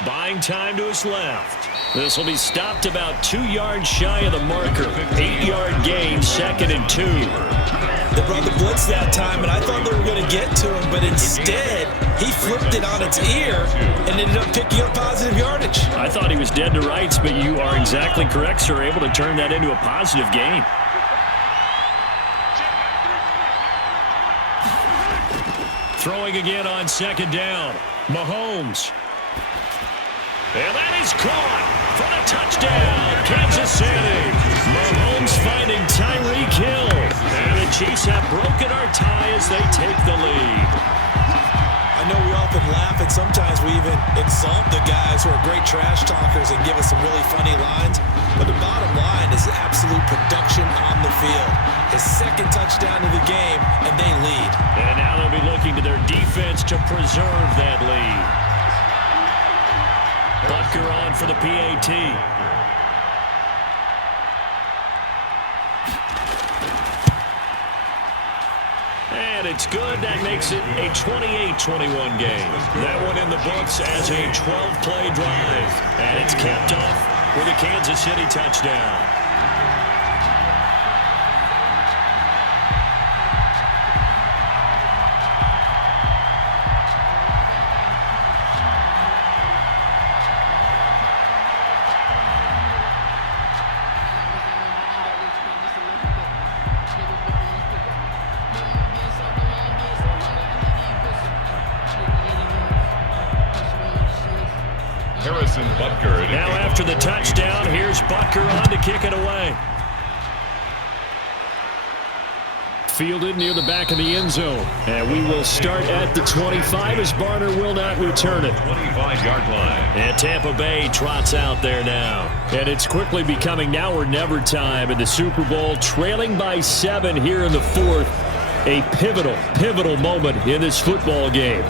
Buying time to his left. This will be stopped about 2 yards shy of the marker. 8-yard gain, 2nd and 2. They brought the blitz that time, and I thought they were going to get to him, but instead, he flipped it on its ear and ended up picking up positive yardage. I thought he was dead to rights, but you are exactly correct, sir. Able to turn that into a positive gain. Throwing again on 2nd down. Mahomes. And that is caught for the touchdown, Kansas City. Mahomes finding Tyreek Hill. And the Chiefs have broken our tie as they take the lead. I know we often laugh, and sometimes we even exalt the guys who are great trash talkers and give us some really funny lines. But the bottom line is absolute production on the field. His 2nd touchdown of the game, and they lead. And now they'll be looking to their defense to preserve that lead. Butker on for the PAT. And it's good. That makes it a 28-21 game. That one in the books as a 12-play drive. And it's capped off with a Kansas City touchdown. Now after the touchdown, here's Butker on to kick it away. Fielded near the back of the end zone. And we will start at the 25 as Barner will not return it. 25-yard line. And Tampa Bay trots out there now. And it's quickly becoming now or never time in the Super Bowl, trailing by 7 here in the 4th. A pivotal moment in this football game.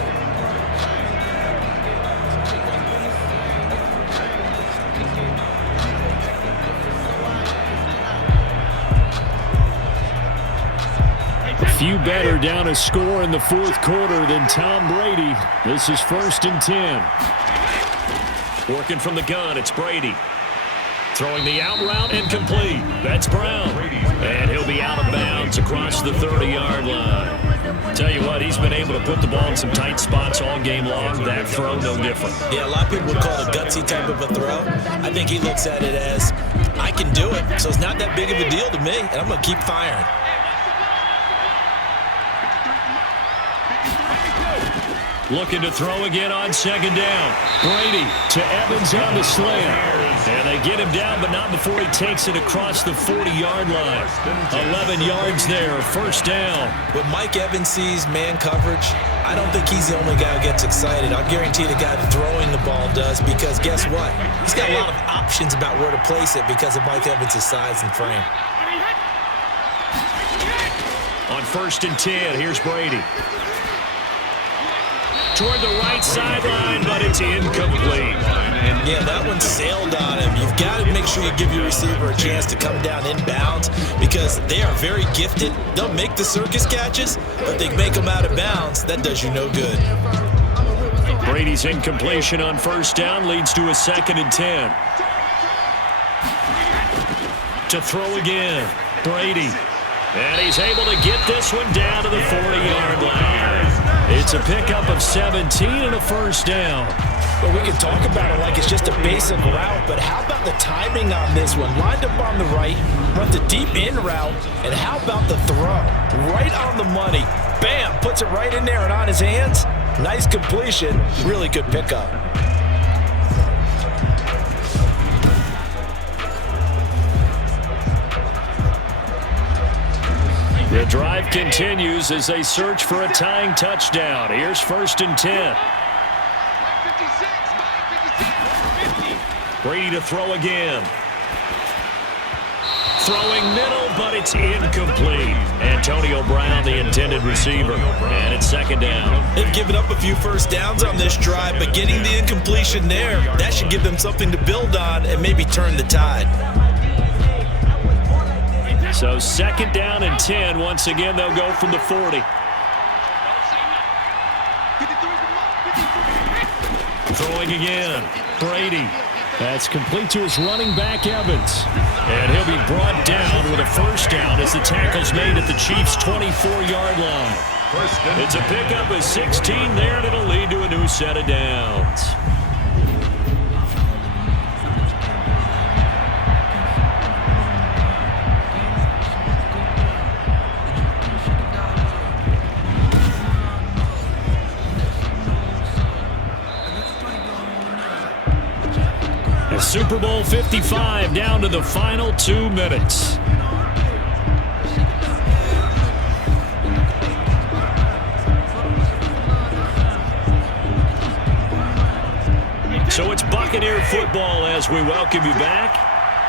Few better down a score in the 4th quarter than Tom Brady. This is 1st and 10. Working from the gun, it's Brady. Throwing the out route incomplete. That's Brown. And he'll be out of bounds across the 30-yard line. Tell you what, he's been able to put the ball in some tight spots all game long. That throw, no different. Yeah, a lot of people would call it a gutsy type of a throw. I think he looks at it as, I can do it, so it's not that big of a deal to me, and I'm going to keep firing. Looking to throw again on 2nd down. Brady to Evans on the slant. And they get him down, but not before he takes it across the 40-yard line. 11 yards there, 1st down. When Mike Evans sees man coverage, I don't think he's the only guy who gets excited. I'll guarantee the guy throwing the ball does, because guess what? He's got a lot of options about where to place it because of Mike Evans' size and frame. On 1st and 10, here's Brady. Toward the right sideline, but it's incomplete. Yeah, that one sailed on him. You've got to make sure you give your receiver a chance to come down inbounds because they are very gifted. They'll make the circus catches, but they make them out of bounds. That does you no good. Brady's incompletion on 1st down leads to a 2nd and 10. To throw again, Brady. And he's able to get this one down to the 40-yard line. It's a pickup of 17 and a 1st down. Well, we can talk about it like it's just a basic route, but how about the timing on this one? Lined up on the right, runs a deep in route, and how about the throw? Right on the money. Bam, puts it right in there and on his hands. Nice completion, really good pickup. The drive continues as they search for a tying touchdown. Here's 1st and 10. Brady to throw again. Throwing middle, but it's incomplete. Antonio Brown, the intended receiver. And it's 2nd down. They've given up a few 1st downs on this drive, but getting the incompletion there, that should give them something to build on and maybe turn the tide. So 2nd down and 10. Once again, they'll go from the 40. Throwing again. Brady. That's complete to his running back, Evans. And he'll be brought down with a first down as the tackle's made at the Chiefs' 24-yard line. It's a pickup of 16 there, and it'll lead to a new set of downs. Super Bowl 55 down to the final 2 minutes. So it's Buccaneer football as we welcome you back.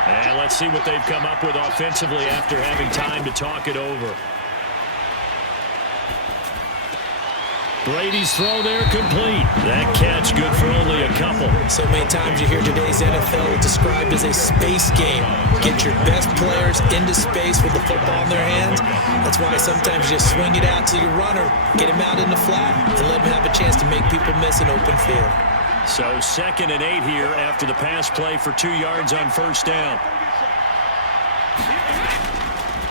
And let's see what they've come up with offensively after having time to talk it over. Brady's throw there complete. That catch good for only a couple. So many times you hear today's NFL described as a space game. Get your best players into space with the football in their hands. That's why sometimes you just swing it out to your runner, get him out in the flat, and let him have a chance to make people miss an open field. So 2nd and 8 here after the pass play for 2 yards on first down.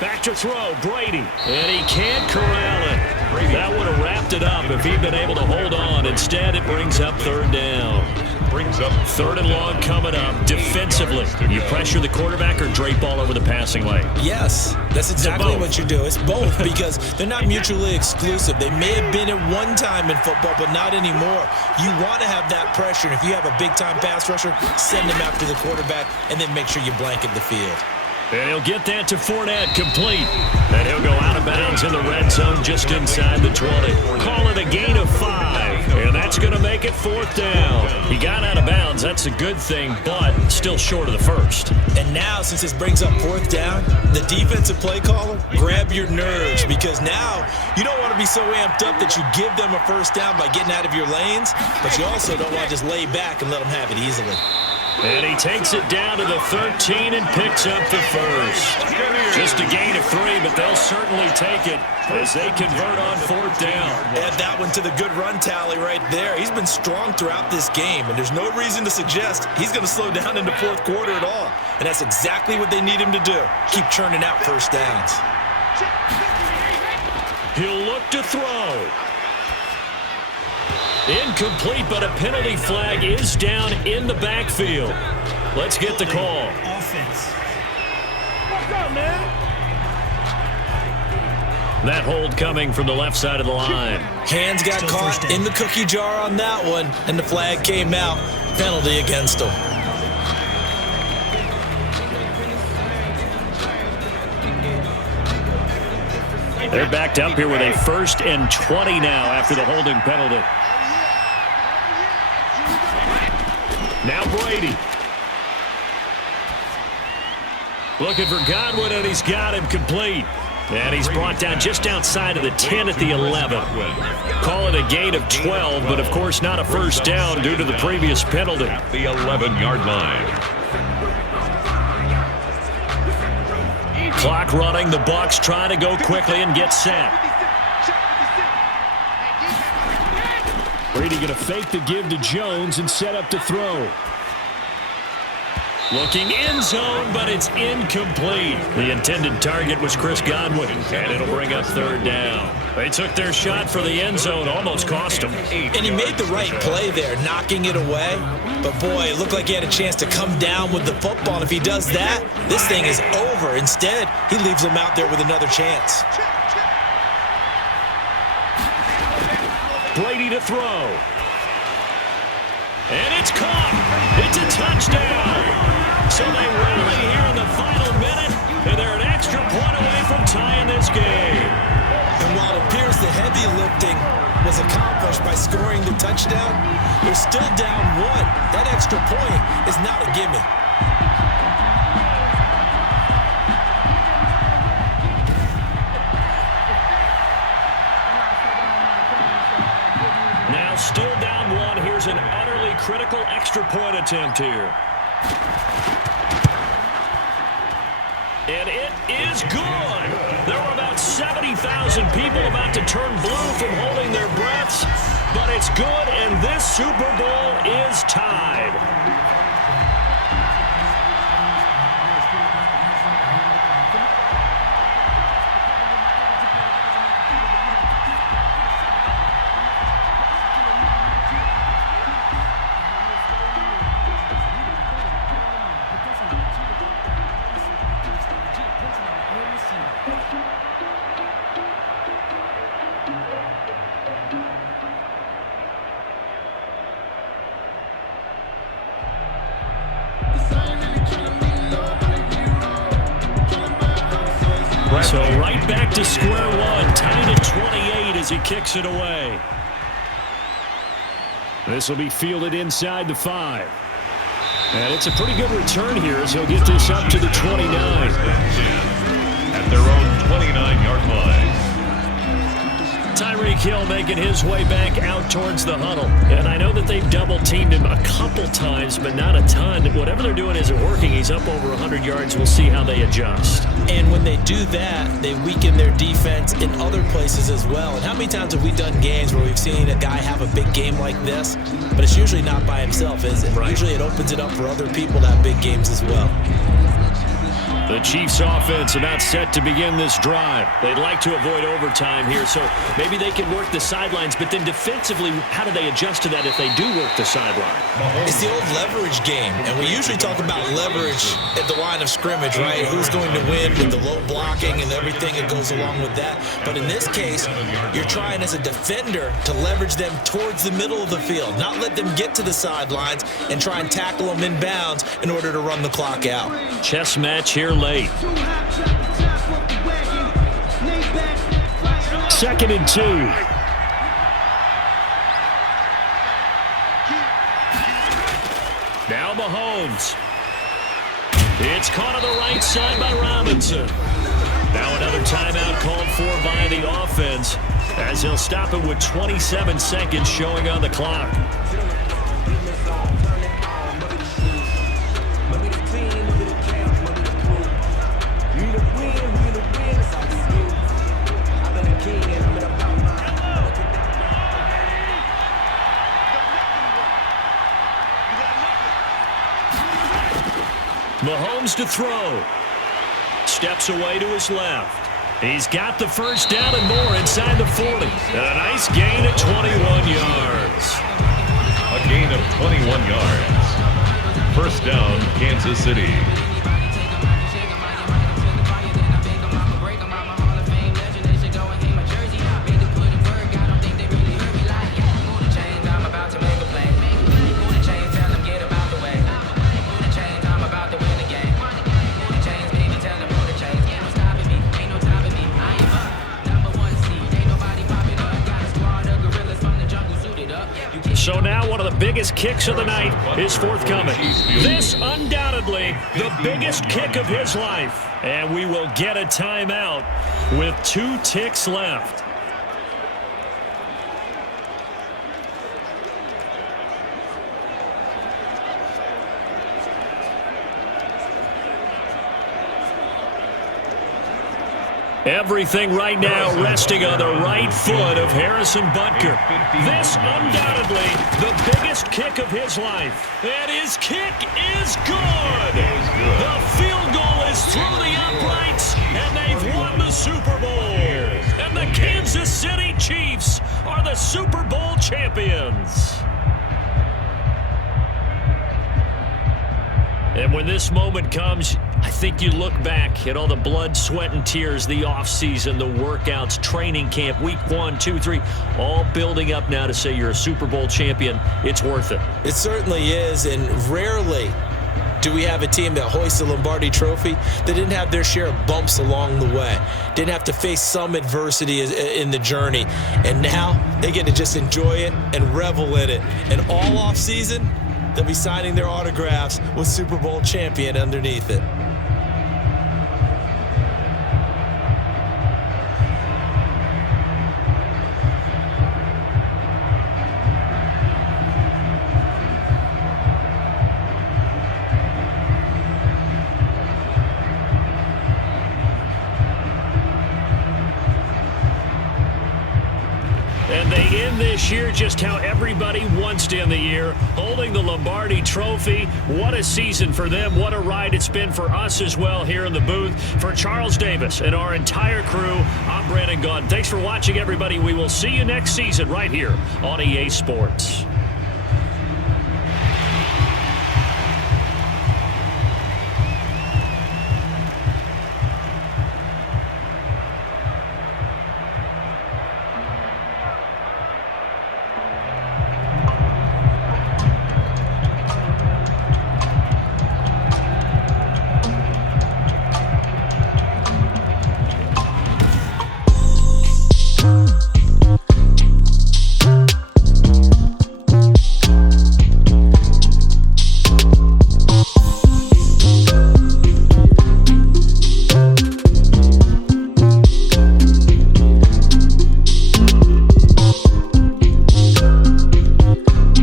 Back to throw, Brady. And he can't corral it. That would have wrapped it up if he'd been able to hold on. Instead, it brings up 3rd down. 3rd and long coming up. Defensively, you pressure the quarterback or drape all over the passing lane? Yes, that's exactly what you do. It's both because they're not mutually exclusive. They may have been at one time in football, but not anymore. You want to have that pressure. And if you have a big-time pass rusher, send him after the quarterback and then make sure you blanket the field. And he'll get that to Fournette, complete. And he'll go out of bounds in the red zone just inside the 20. Call it a gain of 5. And that's going to make it 4th down. He got out of bounds. That's a good thing, but still short of the first. And now, since this brings up 4th down, the defensive play caller, grab your nerves because now you don't want to be so amped up that you give them a first down by getting out of your lanes, but you also don't want to just lay back and let them have it easily. And he takes it down to the 13 and picks up the first. Just a gain of 3, but they'll certainly take it as they convert on 4th down. Add that one to the good run tally right there. He's been strong throughout this game, and there's no reason to suggest he's going to slow down in the 4th quarter at all. And that's exactly what they need him to do. Keep churning out first downs. He'll look to throw. Incomplete, but a penalty flag is down in the backfield. Let's get the call. Offense. What's up, man? That hold coming from the left side of the line. Hands got caught in the cookie jar on that one, and the flag came out. Penalty against him. They're backed up here with a 1st and 20 now after the holding penalty. Now Brady. Looking for Godwin, and he's got him complete. And he's brought down just outside of the 10 at the 11. Call it a gain of 12, but of course not a first down due to the previous penalty. At the 11-yard line. Clock running. The Bucs trying to go quickly and get set. Brady going to fake the give to Jones and set up to throw. Looking end zone, but it's incomplete. The intended target was Chris Godwin, and it'll bring up 3rd down. They took their shot for the end zone, almost cost him. And he made the right play there, knocking it away. But, boy, it looked like he had a chance to come down with the football. And if he does that, this thing is over. Instead, he leaves him out there with another chance. Brady to throw. And it's caught. It's a touchdown. So they rally here in the final minute, and they're an extra point away from tying this game. And while it appears the heavy lifting was accomplished by scoring the touchdown, they're still down 1. That extra point is not a gimme. Now still down 1. Here's an utterly critical extra point attempt here. And it is good. There were about 70,000 people about to turn blue from holding their breaths, but it's good, and this Super Bowl is tied. So right back to square one, tied at 28 as he kicks it away. This will be fielded inside the 5. And it's a pretty good return here as he'll get this up to the 29. At their own 29-yard line. Tyreek Hill making his way back out towards the huddle. And I know that they've double-teamed him a couple times, but not a ton. Whatever they're doing isn't working. He's up over 100 yards. We'll see how they adjust. And when they do that, they weaken their defense in other places as well. And how many times have we done games where we've seen a guy have a big game like this, but it's usually not by himself, is it? Right. Usually it opens it up for other people to have big games as well. The Chiefs offense about set to begin this drive. They'd like to avoid overtime here, so maybe they can work the sidelines, but then defensively, how do they adjust to that if they do work the sideline? It's the old leverage game, and we usually talk about leverage at the line of scrimmage, right? Who's going to win with the low blocking and everything that goes along with that. But in this case, you're trying as a defender to leverage them towards the middle of the field, not let them get to the sidelines and try and tackle them inbounds in order to run the clock out. Chess match here late. 2nd and 2. Now Mahomes. It's caught on the right side by Robinson. Now another timeout called for by the offense as he'll stop it with 27 seconds showing on the clock. Mahomes to throw. Steps away to his left. He's got the first down and more inside the 40. And a nice gain of 21 yards. A gain of 21 yards. First down, Kansas City. So now one of the biggest kicks of the night is forthcoming. This undoubtedly the biggest kick of his life. And we will get a timeout with 2 ticks left. Everything right now resting on the right foot of Harrison Butker. This undoubtedly the biggest kick of his life. And his kick is good. The field goal is through the uprights, and they've won the Super Bowl. And the Kansas City Chiefs are the Super Bowl champions. And when this moment comes, I think you look back at all the blood, sweat, and tears, the offseason, the workouts, training camp, week 1, 2, 3, all building up now to say you're a Super Bowl champion. It's worth it. It certainly is, and rarely do we have a team that hoists the Lombardi Trophy that didn't have their share of bumps along the way, didn't have to face some adversity in the journey, and now they get to just enjoy it and revel in it. And all offseason, they'll be signing their autographs with Super Bowl champion underneath it. And they end this year just how everybody wants to end the year, holding the Lombardi Trophy. What a season for them. What a ride it's been for us as well here in the booth. For Charles Davis and our entire crew, I'm Brandon Gaudin. Thanks for watching, everybody. We will see you next season right here on EA Sports.